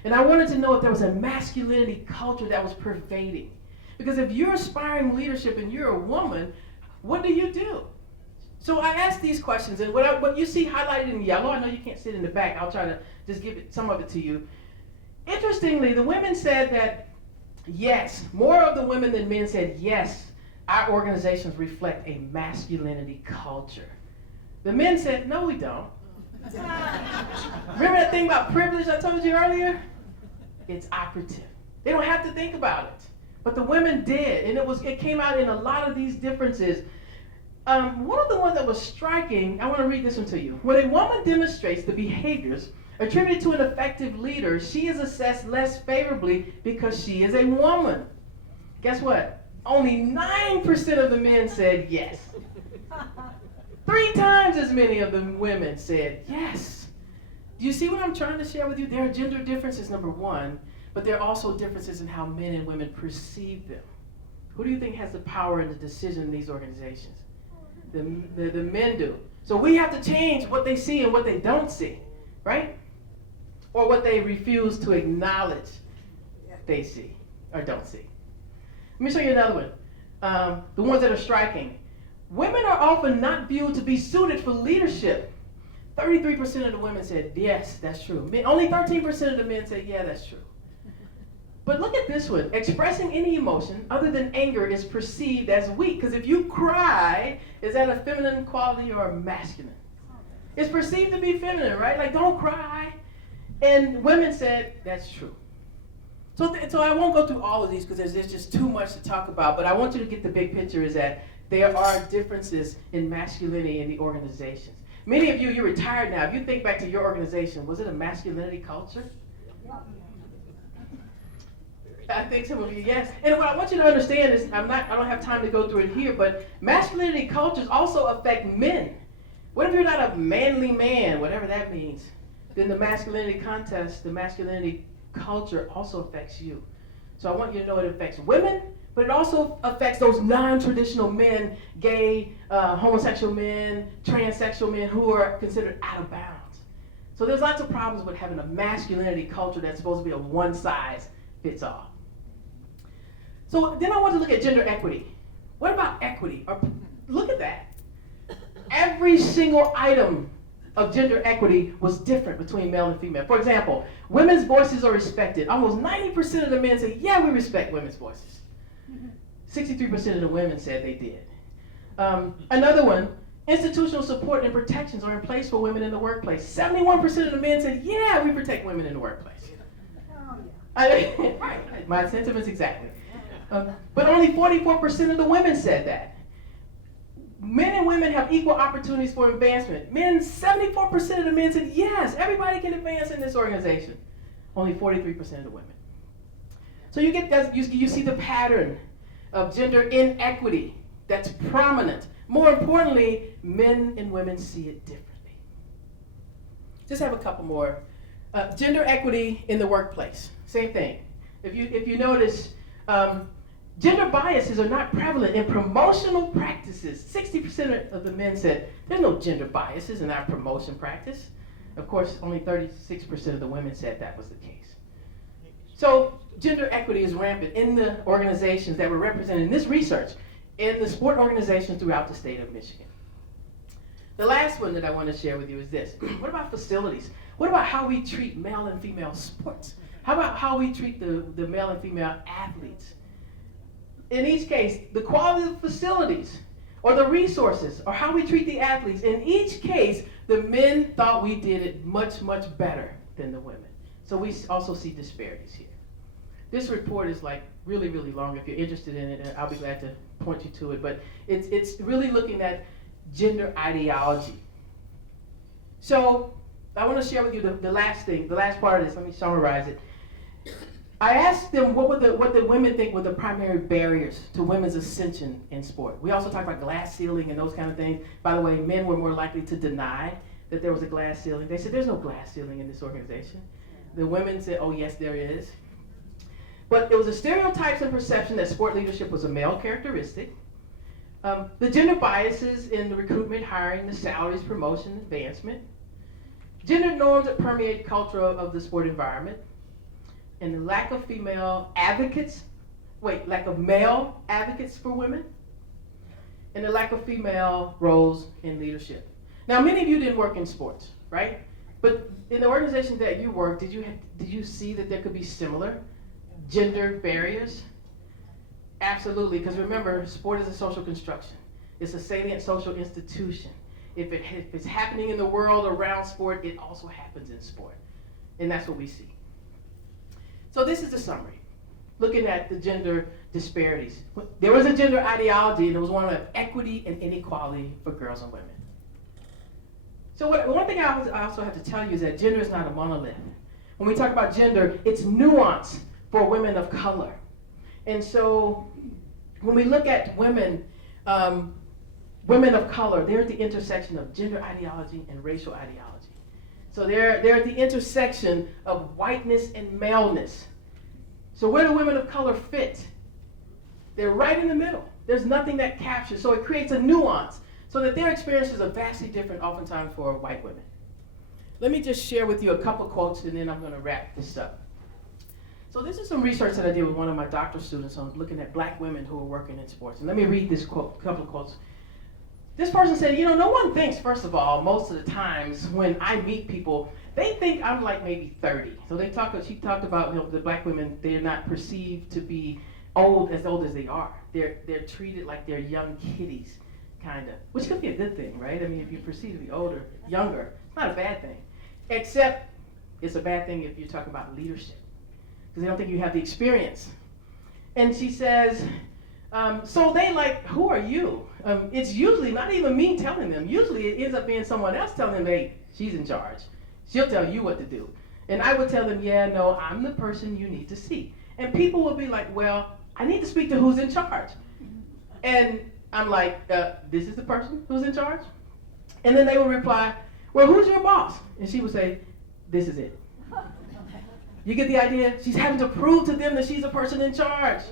And I wanted to know if there was a masculinity culture that was pervading. Because if you're aspiring leadership and you're a woman, what do you do? So I asked these questions, and what you see highlighted in yellow, I know you can't sit in the back, I'll try to just give some of it to you. Interestingly, the women said that yes, more of the women than men said yes, our organizations reflect a masculinity culture. The men said, no, we don't. Remember that thing about privilege I told you earlier? It's operative. They don't have to think about it. But the women did, and it came out in a lot of these differences. One of the ones that was striking, I want to read this one to you. When a woman demonstrates the behaviors attributed to an effective leader, she is assessed less favorably because she is a woman. Guess what? Only 9% of the men said yes. 3 times as many of the women said yes. Do you see what I'm trying to share with you? There are gender differences, number one, but there are also differences in how men and women perceive them. Who do you think has the power and the decision in these organizations? The men do. So we have to change what they see and what they don't see, right? Or what they refuse to acknowledge they see or don't see. Let me show you another one. The ones that are striking. Women are often not viewed to be suited for leadership. 33% of the women said, yes, that's true. Only 13% of the men said, yeah, that's true. But look at this one. Expressing any emotion other than anger is perceived as weak. Because if you cry, is that a feminine quality or a masculine? It's perceived to be feminine, right? Like, don't cry. And women said, that's true. So I won't go through all of these because there's just too much to talk about. But I want you to get the big picture is that there are differences in masculinity in the organizations. Many of you, you're retired now. If you think back to your organization, was it a masculinity culture? I think some of you, yes. And what I want you to understand is, I don't have time to go through it here, but masculinity cultures also affect men. What if you're not a manly man, whatever that means? Then the masculinity contest, the masculinity culture also affects you. So I want you to know it affects women, but it also affects those non-traditional men, gay, homosexual men, transsexual men who are considered out of bounds. So there's lots of problems with having a masculinity culture that's supposed to be a one-size-fits-all. So then I want to look at gender equity. What about equity? Look at that. Every single item of gender equity was different between male and female. For example, women's voices are respected. Almost 90% of the men say, yeah, we respect women's voices. 63% of the women said they did. Another one, institutional support and protections are in place for women in the workplace. 71% of the men said, yeah, we protect women in the workplace. Right, my sentiments exactly. But only 44% of the women said that. Men and women have equal opportunities for advancement. 74% of the men said, yes, everybody can advance in this organization. Only 43% of the women. So you get that, you see the pattern of gender inequity that's prominent. More importantly, men and women see it differently. Just have a couple more. Gender equity in the workplace, same thing. If you notice, gender biases are not prevalent in promotional practices. 60% of the men said there's no gender biases in our promotion practice. Of course, only 36% of the women said that was the case. So gender equity is rampant in the organizations that were represented in this research in the sport organizations throughout the state of Michigan. The last one that I want to share with you is this. What about facilities? What about how we treat male and female sports? How about how we treat the male and female athletes? In each case, the quality of the facilities or the resources or how we treat the athletes, in each case, the men thought we did it much, much better than the women. So we also see disparities here. This report is like really, really long. If you're interested in it, I'll be glad to point you to it. But it's really looking at gender ideology. So I want to share with you the last thing, the last part of this. Let me summarize it. I asked them what the women think were the primary barriers to women's ascension in sport. We also talked about glass ceiling and those kind of things. By the way, men were more likely to deny that there was a glass ceiling. They said there's no glass ceiling in this organization. The women said, oh yes, there is. But it was a stereotypes and perception that sport leadership was a male characteristic. The gender biases in the recruitment, hiring, the salaries, promotion, advancement. Gender norms that permeate culture of the sport environment. And the lack of male advocates for women. And the lack of female roles in leadership. Now, many of you didn't work in sports, right? But in the organizations that you worked, did you see that there could be similar gender barriers? Absolutely, because remember, sport is a social construction. It's a salient social institution. If it's happening in the world around sport, it also happens in sport. And that's what we see. So this is the summary, looking at the gender disparities. There was a gender ideology, and it was one of equity and inequality for girls and women. So one thing I also have to tell you is that gender is not a monolith. When we talk about gender, it's nuance for women of color. And so when we look at women of color, they're at the intersection of gender ideology and racial ideology. So they're at the intersection of whiteness and maleness. So where do women of color fit? They're right in the middle. There's nothing that captures. So it creates a nuance so that their experiences are vastly different oftentimes for white women. Let me just share with you a couple quotes and then I'm going to wrap this up. So this is some research that I did with one of my doctoral students on looking at black women who are working in sports. And let me read this quote, couple of quotes. This person said, no one thinks, first of all, most of the times when I meet people, they think I'm like maybe 30. So she talked about the black women, they're not perceived to be old as they are. They're treated like they're young kiddies, kind of, which could be a good thing, right? I mean, if you perceive to be younger, it's not a bad thing. Except it's a bad thing if you're talking about leadership, because they don't think you have the experience. And she says, so they like, who are you? It's usually not even me telling them. Usually it ends up being someone else telling them, hey, she's in charge. She'll tell you what to do. And I would tell them, yeah, no, I'm the person you need to see. And people will be like, well, I need to speak to who's in charge. And I'm like, this is the person who's in charge? And then they would reply, well, who's your boss? And she would say, this is it. You get the idea? She's having to prove to them that she's a person in charge.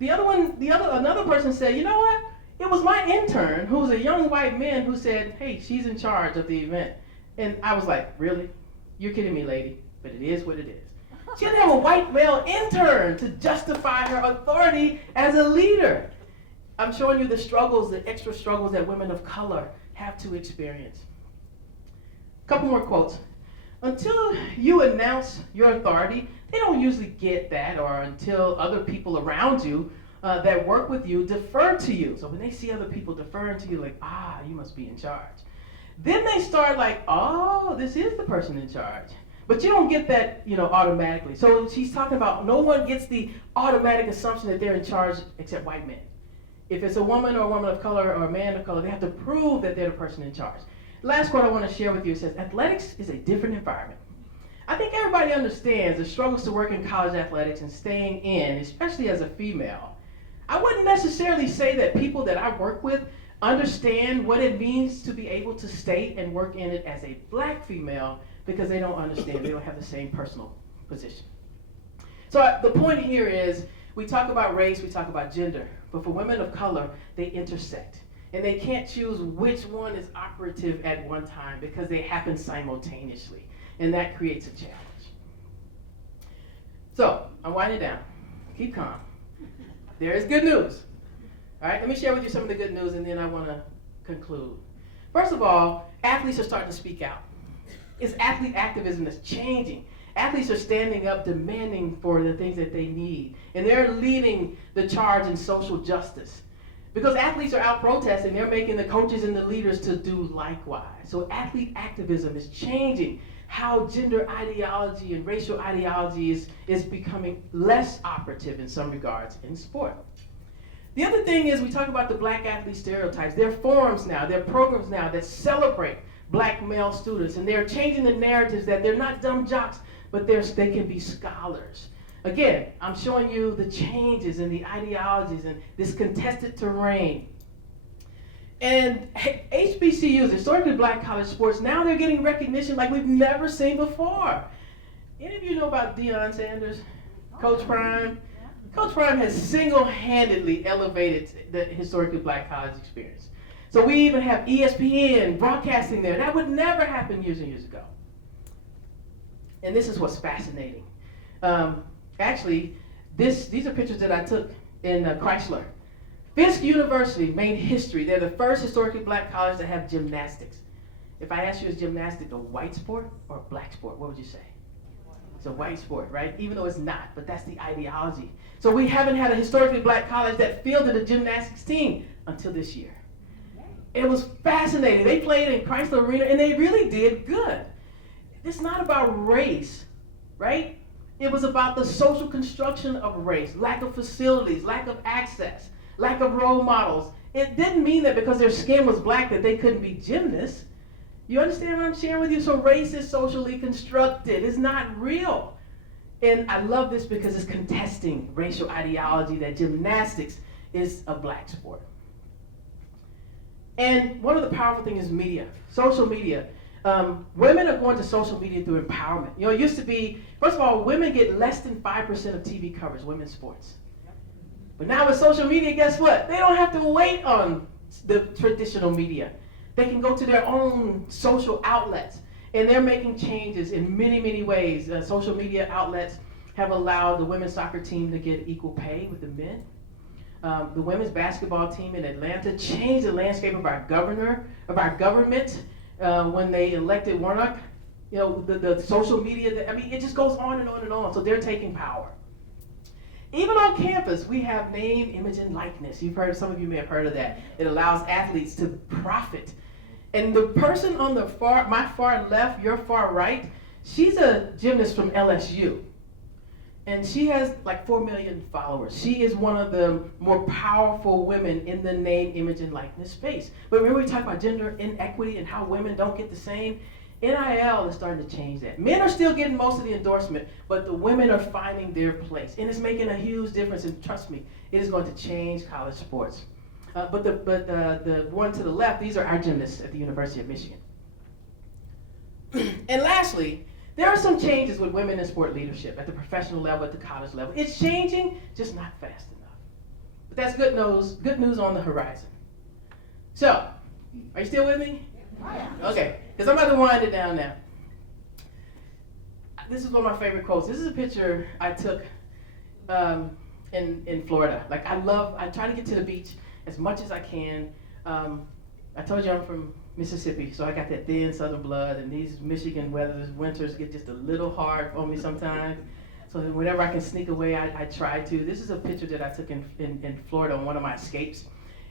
Yeah. Another person said, you know what? It was my intern, who was a young white man, who said, hey, she's in charge of the event. And I was like, really? You're kidding me, lady, but it is what it is. She didn't have a white male intern to justify her authority as a leader. I'm showing you the struggles, the extra struggles that women of color have to experience. A couple more quotes. Until you announce your authority, they don't usually get that, or until other people around you that work with you defer to you. So when they see other people deferring to you, like, you must be in charge. Then they start like, oh, this is the person in charge. But you don't get that, automatically. So she's talking about no one gets the automatic assumption that they're in charge except white men. If it's a woman or a woman of color or a man of color, they have to prove that they're the person in charge. Last quote I want to share with you says, athletics is a different environment. I think everybody understands the struggles to work in college athletics and staying in, especially as a female. I wouldn't necessarily say that people that I work with understand what it means to be able to stay and work in it as a black female, because they don't understand, they don't have the same personal position. So the point here is, we talk about race, we talk about gender, but for women of color, they intersect. And they can't choose which one is operative at one time because they happen simultaneously. And that creates a challenge. So, I'm winding down. Keep calm. There is good news. All right, let me share with you some of the good news and then I want to conclude. First of all, athletes are starting to speak out. It's athlete activism that's changing. Athletes are standing up, demanding for the things that they need. And they're leading the charge in social justice. Because athletes are out protesting, they're making the coaches and the leaders to do likewise. So athlete activism is changing how gender ideology and racial ideology is becoming less operative in some regards in sport. The other thing is, we talk about the black athlete stereotypes. There are forums now, there are programs now that celebrate black male students, and they're changing the narratives that they're not dumb jocks, but they can be scholars. Again, I'm showing you the changes in the ideologies and this contested terrain. And HBCUs, historically black college sports, now they're getting recognition like we've never seen before. Any of you know about Deion Sanders, Coach Prime? Coach Prime has single-handedly elevated the historically black college experience. So we even have ESPN broadcasting there. That would never happen years and years ago. And this is what's fascinating. Actually, these are pictures that I took in Chrysler. Fisk University made history. They're the first historically black college to have gymnastics. If I asked you, is gymnastics a white sport or a black sport, what would you say? It's a white sport, right? Even though it's not, but that's the ideology. So we haven't had a historically black college that fielded a gymnastics team until this year. It was fascinating. They played in Chrysler Arena, and they really did good. It's not about race, right? It was about the social construction of race, lack of facilities, lack of access, lack of role models. It didn't mean that because their skin was black that they couldn't be gymnasts. You understand what I'm sharing with you? So race is socially constructed. It's not real. And I love this because it's contesting racial ideology that gymnastics is a black sport. And one of the powerful things is media, social media. Women are going to social media through empowerment. You know, it used to be, first of all, women get less than 5% of TV coverage, women's sports. But now with social media, guess what? They don't have to wait on the traditional media. They can go to their own social outlets, and they're making changes in many, many ways. Social media outlets have allowed the women's soccer team to get equal pay with the men. The women's basketball team in Atlanta changed the landscape of our government when they elected Warnock. You know, the social media, I mean, it just goes on and on and on. So they're taking power. Even on campus, we have name, image, and likeness. You've heard, some of you may have heard of that. It allows athletes to profit. And the person on the my far left, your far right, she's a gymnast from LSU. And she has like 4 million followers. She is one of the more powerful women in the name, image, and likeness space. But remember we talked about gender inequity and how women don't get the same? NIL is starting to change that. Men are still getting most of the endorsement, but the women are finding their place. And it's making a huge difference, and trust me, it is going to change college sports. But the one to the left, these are our gymnasts at the University of Michigan. And lastly, there are some changes with women in sport leadership at the professional level, at the college level. It's changing, just not fast enough. But that's good news on the horizon. So, are you still with me? Okay, because I'm about to wind it down now. This is one of my favorite quotes. This is a picture I took in Florida. Like I try to get to the beach as much as I can. I told you I'm from Mississippi, so I got that thin southern blood, and these Michigan winters get just a little hard on me sometimes. So whenever I can sneak away, I try to. This is a picture that I took in Florida on one of my escapes.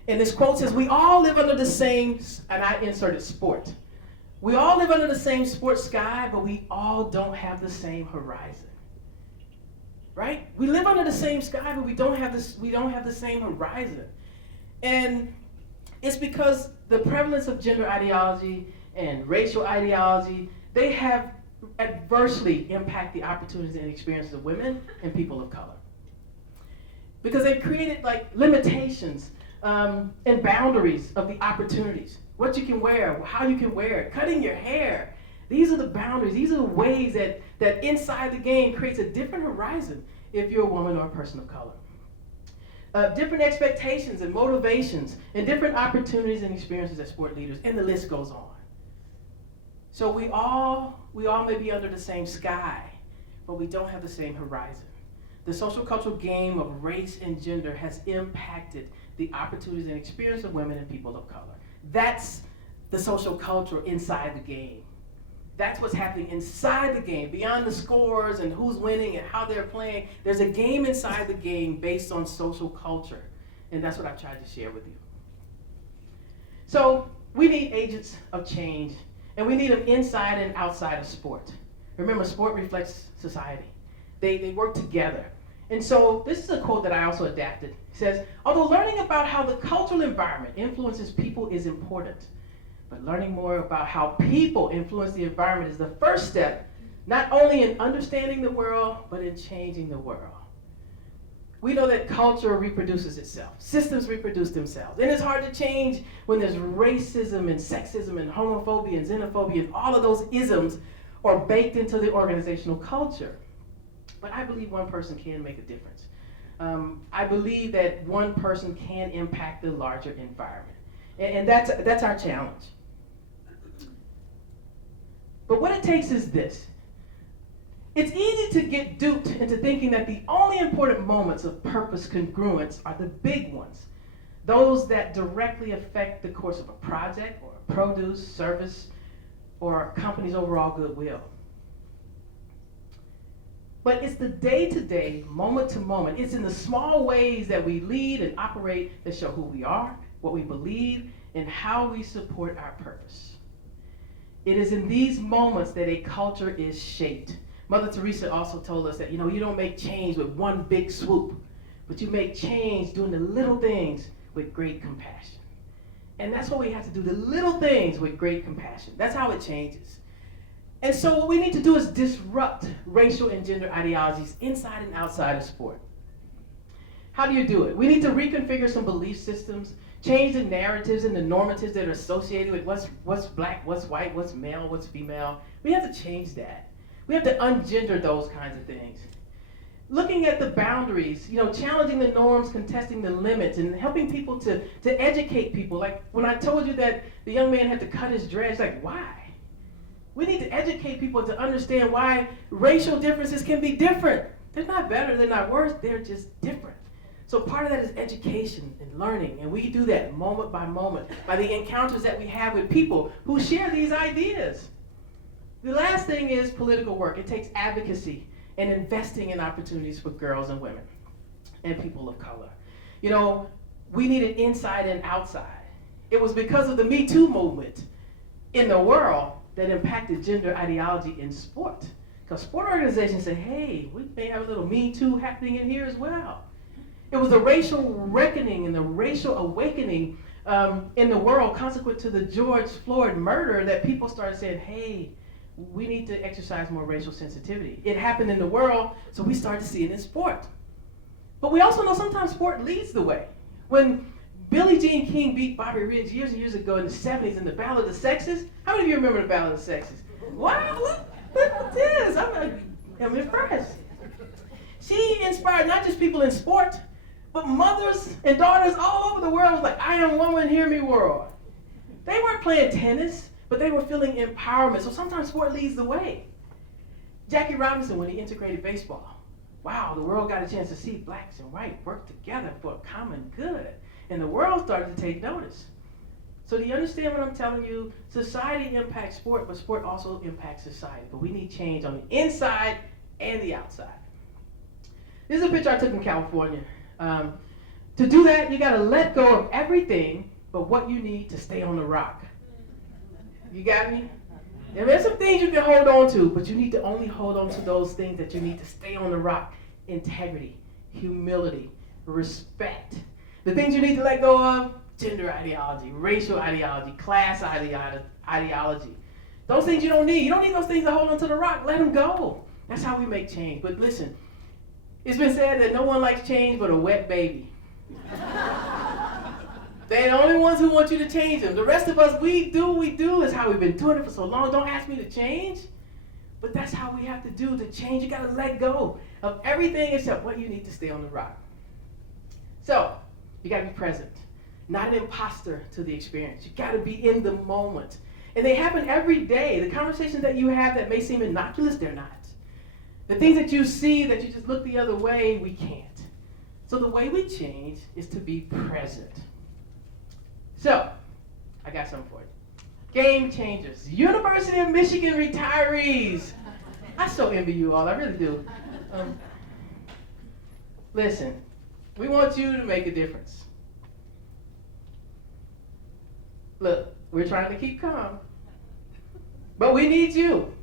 And this quote says, we all live under the same, and I inserted sport. We all live under the same sports sky, but we all don't have the same horizon. Right? We live under the same sky, but we don't have the same horizon. And it's because the prevalence of gender ideology and racial ideology, they have adversely impacted the opportunities and experiences of women and people of color. Because they've created like limitations and boundaries of the opportunities. What you can wear, how you can wear it, cutting your hair. These are the boundaries. These are the ways that inside the game creates a different horizon if you're a woman or a person of color. Different expectations and motivations and different opportunities and experiences as sport leaders, and the list goes on. So we all may be under the same sky, but we don't have the same horizon. The social cultural game of race and gender has impacted the opportunities and experience of women and people of color. That's the social culture inside the game. That's what's happening inside the game, beyond the scores and who's winning and how they're playing. There's a game inside the game based on social culture, and that's what I've tried to share with you. So we need agents of change, and we need them inside and outside of sport. Remember, sport reflects society. They work together. And so this is a quote that I also adapted. It says, although learning about how the cultural environment influences people is important, but learning more about how people influence the environment is the first step, not only in understanding the world, but in changing the world. We know that culture reproduces itself. Systems reproduce themselves. And it's hard to change when there's racism and sexism and homophobia and xenophobia, and all of those isms are baked into the organizational culture. But I believe one person can make a difference. I believe that one person can impact the larger environment. And that's our challenge. But what it takes is this. It's easy to get duped into thinking that the only important moments of purpose congruence are the big ones, those that directly affect the course of a project or a produce, service, or a company's overall goodwill. But it's the day-to-day, moment-to-moment. It's in the small ways that we lead and operate that show who we are, what we believe, and how we support our purpose. It is in these moments that a culture is shaped. Mother Teresa also told us that, you don't make change with one big swoop, but you make change doing the little things with great compassion. And that's what we have to do, the little things with great compassion. That's how it changes. And so what we need to do is disrupt racial and gender ideologies inside and outside of sport. How do you do it? We need to reconfigure some belief systems, change the narratives and the normatives that are associated with what's black, what's white, what's male, what's female. We have to change that. We have to ungender those kinds of things. Looking at the boundaries, challenging the norms, contesting the limits, and helping people to educate people. Like when I told you that the young man had to cut his dreads, like why? We need to educate people to understand why racial differences can be different. They're not better, they're not worse, they're just different. So part of that is education and learning, and we do that moment by moment by the encounters that we have with people who share these ideas. The last thing is political work. It takes advocacy and investing in opportunities for girls and women and people of color. We need it inside and outside. It was because of the Me Too movement in the world that impacted gender ideology in sport. Because sport organizations say, hey, we may have a little Me Too happening in here as well. It was the racial reckoning and the racial awakening in the world consequent to the George Floyd murder that people started saying, hey, we need to exercise more racial sensitivity. It happened in the world, so we started to see it in sport. But we also know sometimes sport leads the way. When Billie Jean King beat Bobby Riggs years and years ago in the 70s in the Battle of the Sexes, how many of you remember the Battle of the Sexes? Wow, look at this. I'm impressed. She inspired not just people in sport, but mothers and daughters all over the world. Was like, I am woman, hear me world. They weren't playing tennis, but they were feeling empowerment. So sometimes sport leads the way. Jackie Robinson, when he integrated baseball, wow, the world got a chance to see blacks and white work together for a common good. And the world started to take notice. So do you understand what I'm telling you? Society impacts sport, but sport also impacts society. But we need change on the inside and the outside. This is a picture I took in California. To do that, you got to let go of everything but what you need to stay on the rock. You got me? And there's some things you can hold on to, but you need to only hold on to those things that you need to stay on the rock. Integrity, humility, respect. The things you need to let go of, gender ideology, racial ideology, class ideology. Those things you don't need. You don't need those things to hold on to the rock. Let them go. That's how we make change. But listen, it's been said that no one likes change but a wet baby. They're the only ones who want you to change them. The rest of us, we do is how we've been doing it for so long. Don't ask me to change. But that's how we have to do to change. You got to let go of everything except what you need to stay on the rock. So, you got to be present. Not an imposter to the experience. You got to be in the moment. And they happen every day. The conversations that you have that may seem innocuous, they're not. The things that you see that you just look the other way, we can't. So the way we change is to be present. So, I got something for you. Game changers. University of Michigan retirees. I so envy you all, I really do. Listen, we want you to make a difference. Look, we're trying to keep calm, but we need you.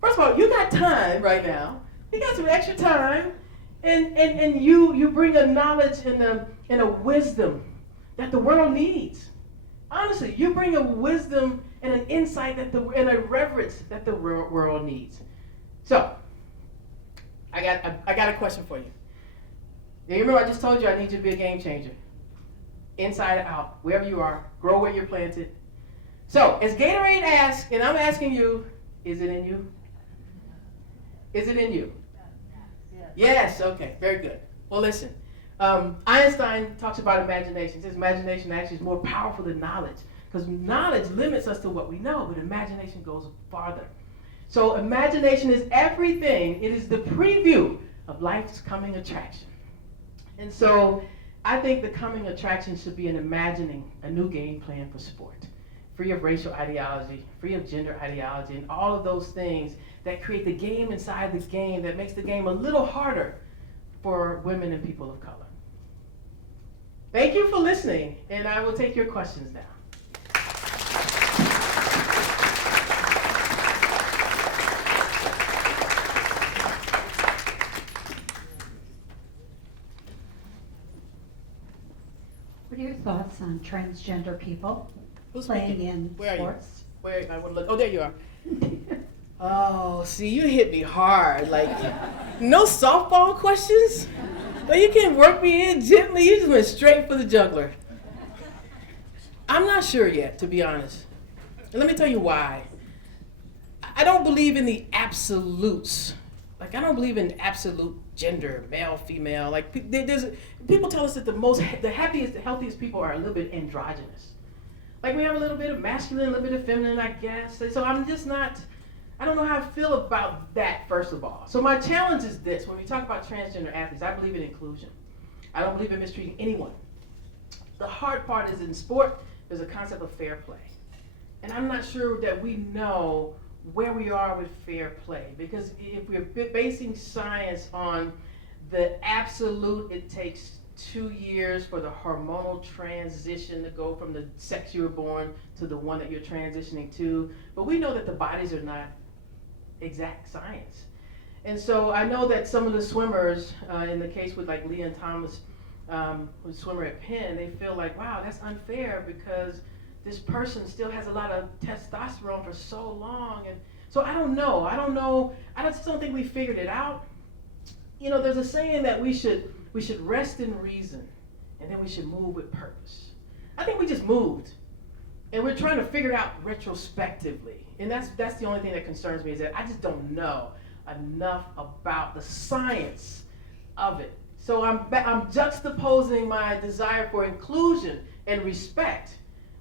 First of all, you got time right now. You got some extra time, and you bring a knowledge and a wisdom that the world needs. Honestly, you bring a wisdom and an insight and a reverence that the world needs. So, I got a question for you. You remember I just told you I need you to be a game changer. Inside and out, wherever you are, grow where you're planted. So, as Gatorade asks, and I'm asking you, is it in you? Is it in you? Yes, okay, very good. Well, listen. Einstein talks about imagination. He says imagination actually is more powerful than knowledge, because knowledge limits us to what we know, but imagination goes farther. So imagination is everything. It is the preview of life's coming attraction. And so I think the coming attraction should be an imagining a new game plan for sport. free of racial ideology, free of gender ideology, and all of those things that create the game inside the game that makes the game a little harder for women and people of color. Thank you for listening, and I will take your questions now. What are your thoughts on transgender people Who's playing speaking? in Where are sports? you? Where I would look. Oh, there you are. Oh, see, you hit me hard. Like, no softball questions? Well, you can work me in gently. You just went straight for the juggler. I'm not sure yet, to be honest. And let me tell you why. I don't believe in the absolutes. Like, I don't believe in absolute gender, male, female. Like, people tell us that the happiest, the healthiest people are a little bit androgynous. Like, we have a little bit of masculine, a little bit of feminine, I guess. So I'm just not, I don't know how I feel about that, first of all. So my challenge is this. When we talk about transgender athletes, I believe in inclusion. I don't believe in mistreating anyone. The hard part is in sport, there's a concept of fair play. And I'm not sure that we know where we are with fair play. Because if we're basing science on the absolute, it takes 2 years for the hormonal transition to go from the sex you were born to the one that you're transitioning to. But we know that the bodies are not exact science. And so I know that some of the swimmers, in the case with like Leah and Thomas, who's a swimmer at Penn, they feel like, wow, that's unfair because this person still has a lot of testosterone for so long. And so I don't know. I just don't think we figured it out. You know, there's a saying that we should rest in reason and then we should move with purpose. I think we just moved and we're trying to figure it out retrospectively. And that's the only thing that concerns me, is that I just don't know enough about the science of it. So I'm juxtaposing my desire for inclusion and respect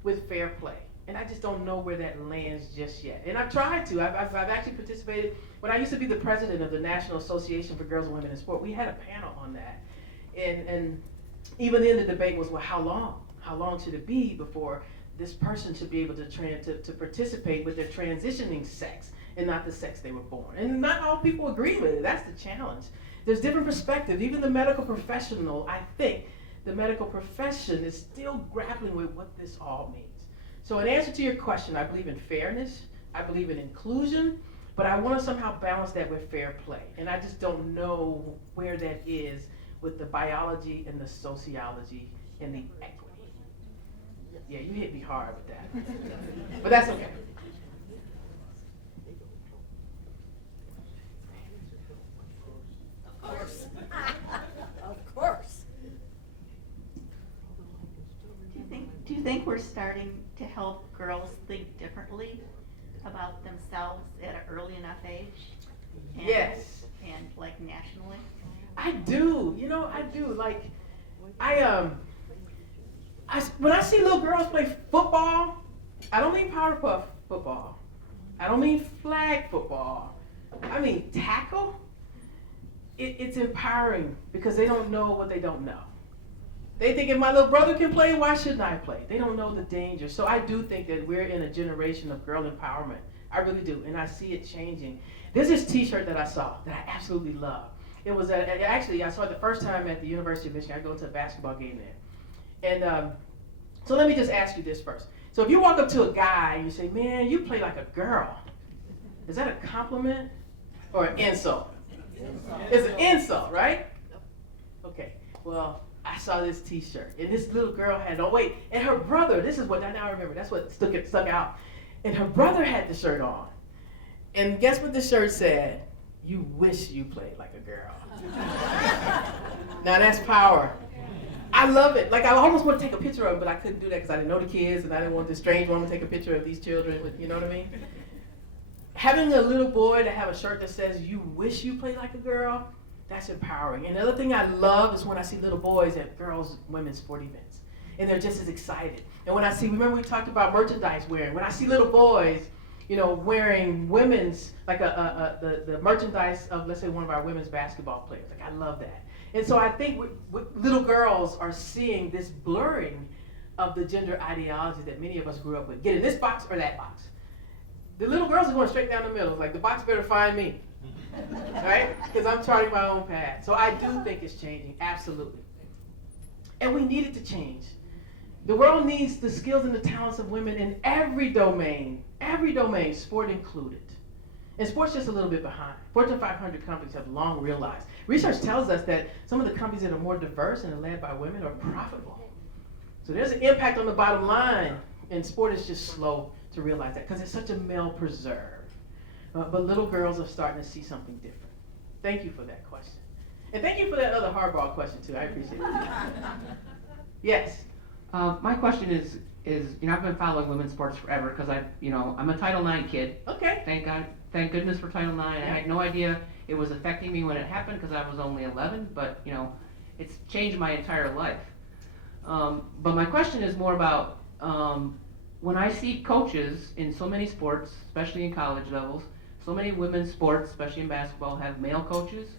with fair play. And I just don't know where that lands just yet. And I've tried to. I've actually participated. When I used to be the president of the National Association for Girls and Women in Sport, we had a panel on that. And even then the debate was, well, how long? How long should it be before this person should be able to participate with their transitioning sex and not the sex they were born? And not all people agree with it. That's the challenge. There's different perspectives. Even the medical professional, I think, the medical profession is still grappling with what this all means. So in answer to your question, I believe in fairness, I believe in inclusion, but I want to somehow balance that with fair play. And I just don't know where that is with the biology and the sociology and the equity. Yeah, you hit me hard with that. But that's okay. Of course. Of course. Do you think we're starting to help girls think differently about themselves at an early enough age? And, Yes. And like nationally? I do. You know, I do. Like, when I see little girls play football, I don't mean powder puff football. I don't mean flag football. I mean tackle. It's empowering because they don't know what they don't know. They think if my little brother can play, why shouldn't I play? They don't know the danger. So I do think that we're in a generation of girl empowerment. I really do, and I see it changing. There's this T-shirt that I saw that I absolutely love. It was actually, I saw it the first time at the University of Michigan. I go to a basketball game there. And so let me just ask you this first. So if you walk up to a guy and you say, man, you play like a girl, is that a compliment or an insult? It's an insult, right? Okay, well, I saw this T-shirt, and this little girl had, oh wait, and her brother, this is what, now I remember, that's what stuck out. And her brother had the shirt on. And guess what the shirt said? You wish you played like a girl. Now that's power. I love it. Like, I almost want to take a picture of it, but I couldn't do that because I didn't know the kids, and I didn't want this strange woman to take a picture of these children, with, you know what I mean? Having a little boy to have a shirt that says, you wish you played like a girl, that's empowering. And the other thing I love is when I see little boys at girls' women's sport events, and they're just as excited. And when I see, remember we talked about merchandise wearing, when I see little boys, you know, wearing women's, like the merchandise of, let's say, one of our women's basketball players, like I love that. And so I think little girls are seeing this blurring of the gender ideology that many of us grew up with. Get in this box or that box. The little girls are going straight down the middle. It's like the box better find me, right? Because I'm charting my own path. So I do think it's changing, absolutely. And we need it to change. The world needs the skills and the talents of women in every domain, sport included. And sport's just a little bit behind. Fortune 500 companies have long realized. Research tells us that some of the companies that are more diverse and are led by women are profitable. So there's an impact on the bottom line, and sport is just slow to realize that because it's such a male preserve. But little girls are starting to see something different. Thank you for that question. And thank you for that other hardball question too. I appreciate it. Yes. My question is, I've been following women's sports forever because I'm a Title IX kid. Okay. Thank goodness for Title IX. I had no idea it was affecting me when it happened because I was only 11, but it's changed my entire life. But my question is more about when I see coaches in so many sports, especially in college levels, so many women's sports, especially in basketball, have male coaches,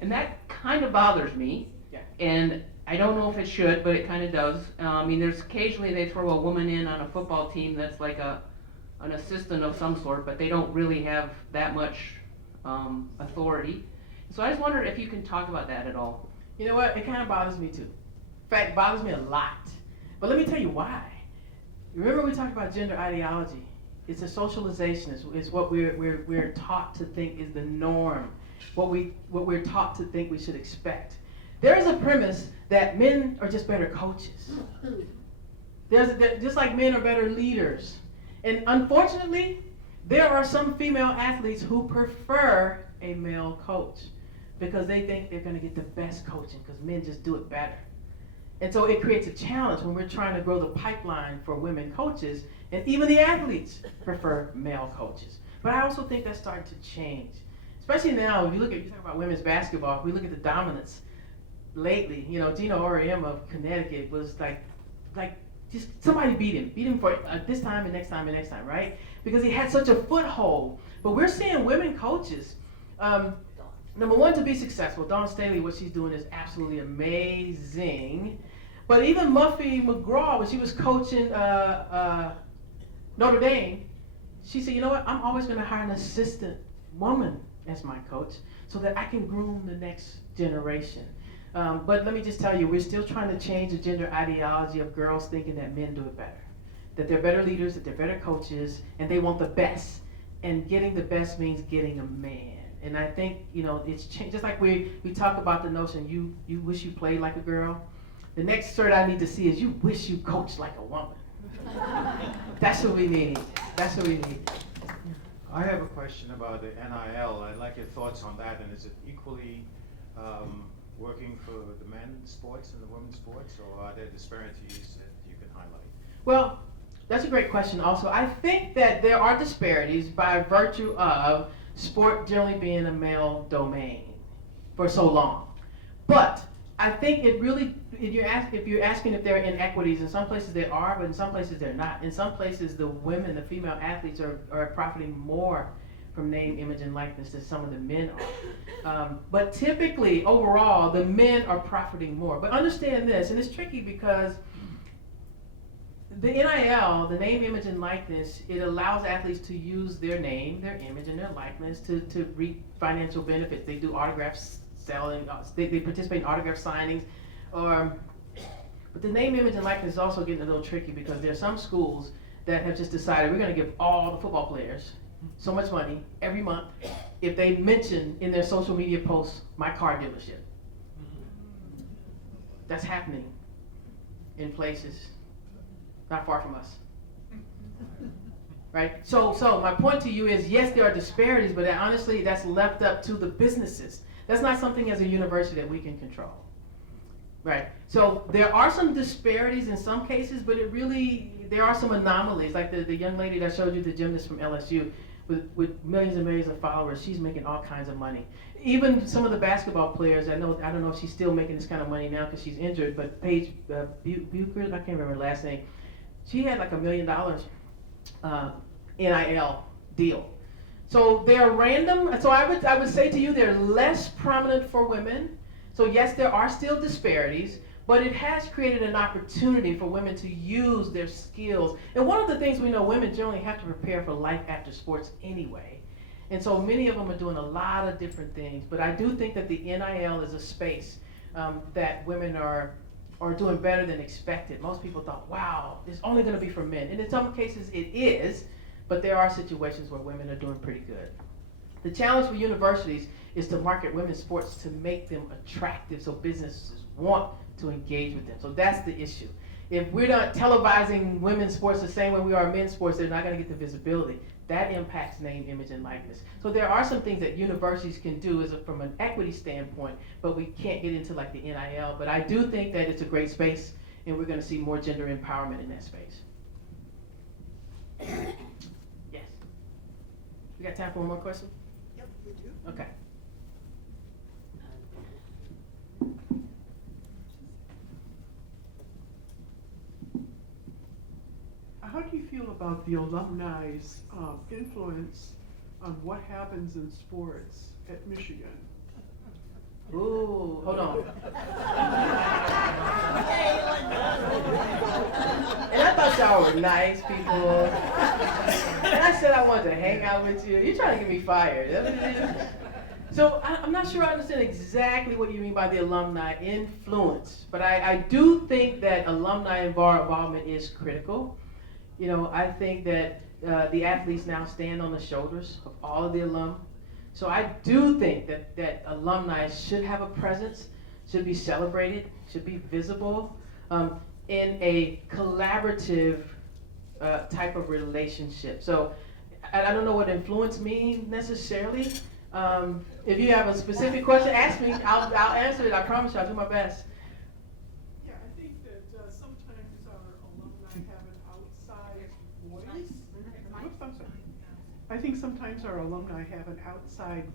and that kind of bothers me. Yeah. And I don't know if it should, but it kind of does. There's occasionally they throw a woman in on a football team that's like an assistant of some sort, but they don't really have that much authority. So I just wondered if you can talk about that at all. You know what? It kind of bothers me too. In fact, it bothers me a lot. But let me tell you why. Remember we talked about gender ideology. It's a socialization. It's what we're taught to think is the norm. What we're taught to think we should expect. There is a premise that men are just better coaches. Just like men are better leaders. And unfortunately, there are some female athletes who prefer a male coach because they think they're going to get the best coaching because men just do it better. And so it creates a challenge when we're trying to grow the pipeline for women coaches, and even the athletes prefer male coaches. But I also think that's starting to change. Especially now, if you talk about women's basketball, if we look at the dominance lately, Gino Auriemma of Connecticut was like just somebody beat him for this time and next time and next time, right? Because he had such a foothold. But we're seeing women coaches, number one, to be successful. Dawn Staley, what she's doing is absolutely amazing. But even Muffy McGraw, when she was coaching Notre Dame, she said, you know what, I'm always going to hire an assistant woman as my coach so that I can groom the next generation. But let me just tell you, we're still trying to change the gender ideology of girls thinking that men do it better. That they're better leaders, that they're better coaches, and they want the best. And getting the best means getting a man. And I think, it's just like we talk about the notion, you wish you played like a girl. The next cert I need to see is you wish you coached like a woman. That's what we need. That's what we need. I have a question about the NIL. I'd like your thoughts on that. And is it equally working for the men's sports and the women's sports, or are there disparities that you can highlight? Well, that's a great question also. I think that there are disparities by virtue of sport generally being a male domain for so long. But I think it really, if you're asking if there are inequities, in some places there are, but in some places they're not. In some places the women, the female athletes are profiting more from name, image, and likeness than some of the men are. But typically, overall, the men are profiting more. But understand this, and it's tricky because the NIL, the name, image, and likeness, it allows athletes to use their name, their image, and their likeness to reap financial benefits. They do autographs selling, they participate in autograph signings. But the name, image, and likeness is also getting a little tricky because there are some schools that have just decided we're going to give all the football players so much money every month if they mention in their social media posts my car dealership. That's happening in places not far from us. Right? So my point to you is, yes, there are disparities, but honestly, that's left up to the businesses. That's not something as a university that we can control. Right? So there are some disparities in some cases, but there are some anomalies. Like the young lady that showed you, the gymnast from LSU, with millions and millions of followers, she's making all kinds of money. Even some of the basketball players, I don't know if she's still making this kind of money now because she's injured, but Paige Bucher, I can't remember her last name, she had like $1 million NIL deal. So they're random. So I would say to you, they're less prominent for women. So yes, there are still disparities, but it has created an opportunity for women to use their skills. And one of the things we know, women generally have to prepare for life after sports anyway. And so many of them are doing a lot of different things. But I do think that the NIL is a space that women are doing better than expected. Most people thought, wow, it's only going to be for men. And in some cases it is, but there are situations where women are doing pretty good. The challenge for universities is to market women's sports to make them attractive so businesses want to engage with them. So that's the issue. If we're not televising women's sports the same way we are men's sports, they're not going to get the visibility. That impacts name, image, and likeness. So there are some things that universities can do from an equity standpoint, but we can't get into like the NIL. But I do think that it's a great space, and we're going to see more gender empowerment in that space. Yes. We got time for one more question? Yep, we do. Okay. How do you feel about the alumni's influence on what happens in sports at Michigan? Ooh, hold on. And I thought y'all were nice people. And I said I wanted to hang out with you. You're trying to get me fired. That's what it is. So I'm not sure I understand exactly what you mean by the alumni influence, but I do think that alumni involvement is critical. You know, I think that the athletes now stand on the shoulders of all of the alum. So I do think that alumni should have a presence, should be celebrated, should be visible in a collaborative type of relationship. So I don't know what influence means necessarily. If you have a specific question, ask me. I'll answer it. I promise you, I'll do my best. Yeah, I think that sometimes our alumni have an outside voice. Whoops, I'm sorry. I think sometimes our alumni have an outsized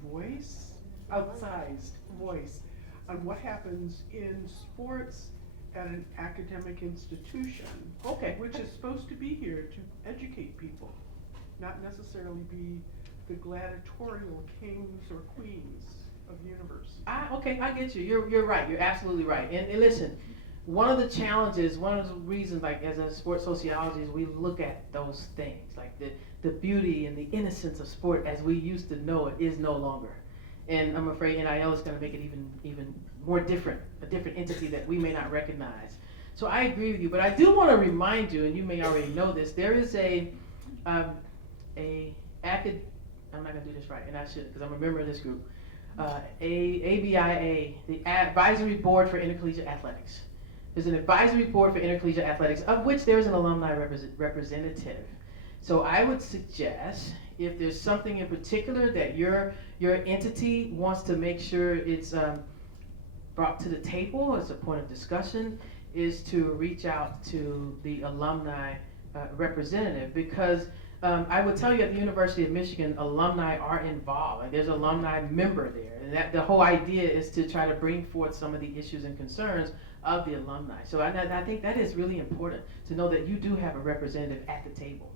voice on what happens in sports at an academic institution. Okay. Which is supposed to be here to educate people, not necessarily be the gladiatorial kings or queens of the universe. Okay, I get you. You're right. You're absolutely right. And listen, one of the challenges, one of the reasons, like as a sports sociologist, we look at those things, like the beauty and the innocence of sport as we used to know it is no longer. And I'm afraid NIL is going to make it even more different, a different entity that we may not recognize. So I agree with you, but I do want to remind you, and you may already know this, there is I'm not going to do this right, and I should, because I'm a member of this group, ABIA, the Advisory Board for Intercollegiate Athletics. There's an advisory board for intercollegiate athletics, of which there's an alumni representative. So I would suggest, if there's something in particular that your entity wants to make sure it's brought to the table as a point of discussion, is to reach out to the alumni representative, because I would tell you at the University of Michigan, alumni are involved, and there's an alumni member there, and that the whole idea is to try to bring forth some of the issues and concerns of the alumni. So I think that is really important, to know that you do have a representative at the table.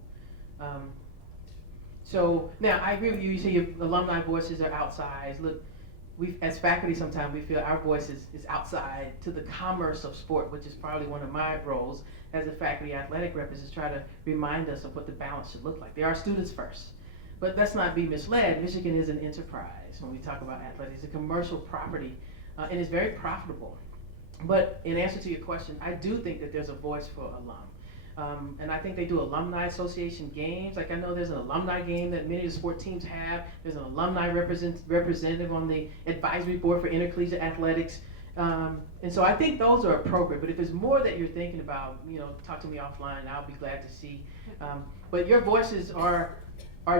So now I agree with you. You say your alumni voices are outside. Look, we as faculty sometimes we feel our voice is outside to the commerce of sport, which is probably one of my roles as a faculty athletic rep, is to try to remind us of what the balance should look like. They are students first, but let's not be misled. Michigan is an enterprise when we talk about athletics. It's a commercial property, and it's very profitable. But in answer to your question, I do think that there's a voice for alum. And I think they do alumni association games. Like I know there's an alumni game that many of the sport teams have. There's an alumni representative on the advisory board for intercollegiate athletics. And so I think those are appropriate. But if there's more that you're thinking about, talk to me offline. I'll be glad to see. But your voices are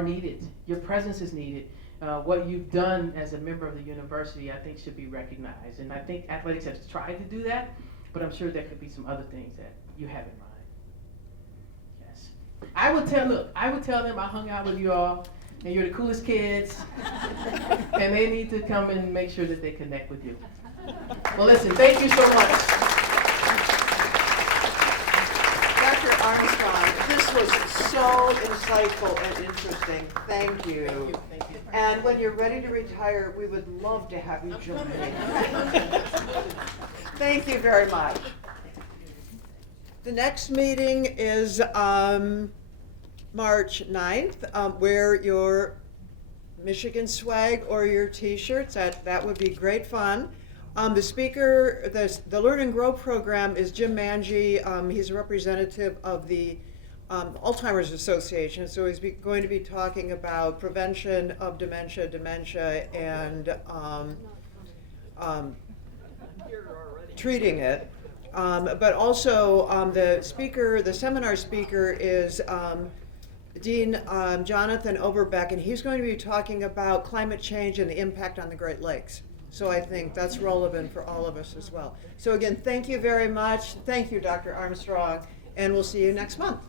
needed. Your presence is needed. What you've done as a member of the university, I think, should be recognized. And I think athletics has tried to do that, but I'm sure there could be some other things that you have in mind. Yes. I would tell them I hung out with you all, and you're the coolest kids, and they need to come and make sure that they connect with you. Well, listen, thank you so much. Dr. Armstrong, this was so insightful and interesting. Thank you. Thank you. And when you're ready to retire, we would love to have you join. Thank you very much. The next meeting is March 9th. Wear your Michigan swag or your t-shirts. That would be great fun. The speaker, the Learn and Grow program is Jim Manji. He's a representative of the Alzheimer's Association, so he's going to be talking about prevention of dementia, and treating it. But also the seminar speaker is Dean Jonathan Overbeck, and he's going to be talking about climate change and the impact on the Great Lakes. So I think that's relevant for all of us as well. So again, thank you very much. Thank you, Dr. Armstrong, and we'll see you next month.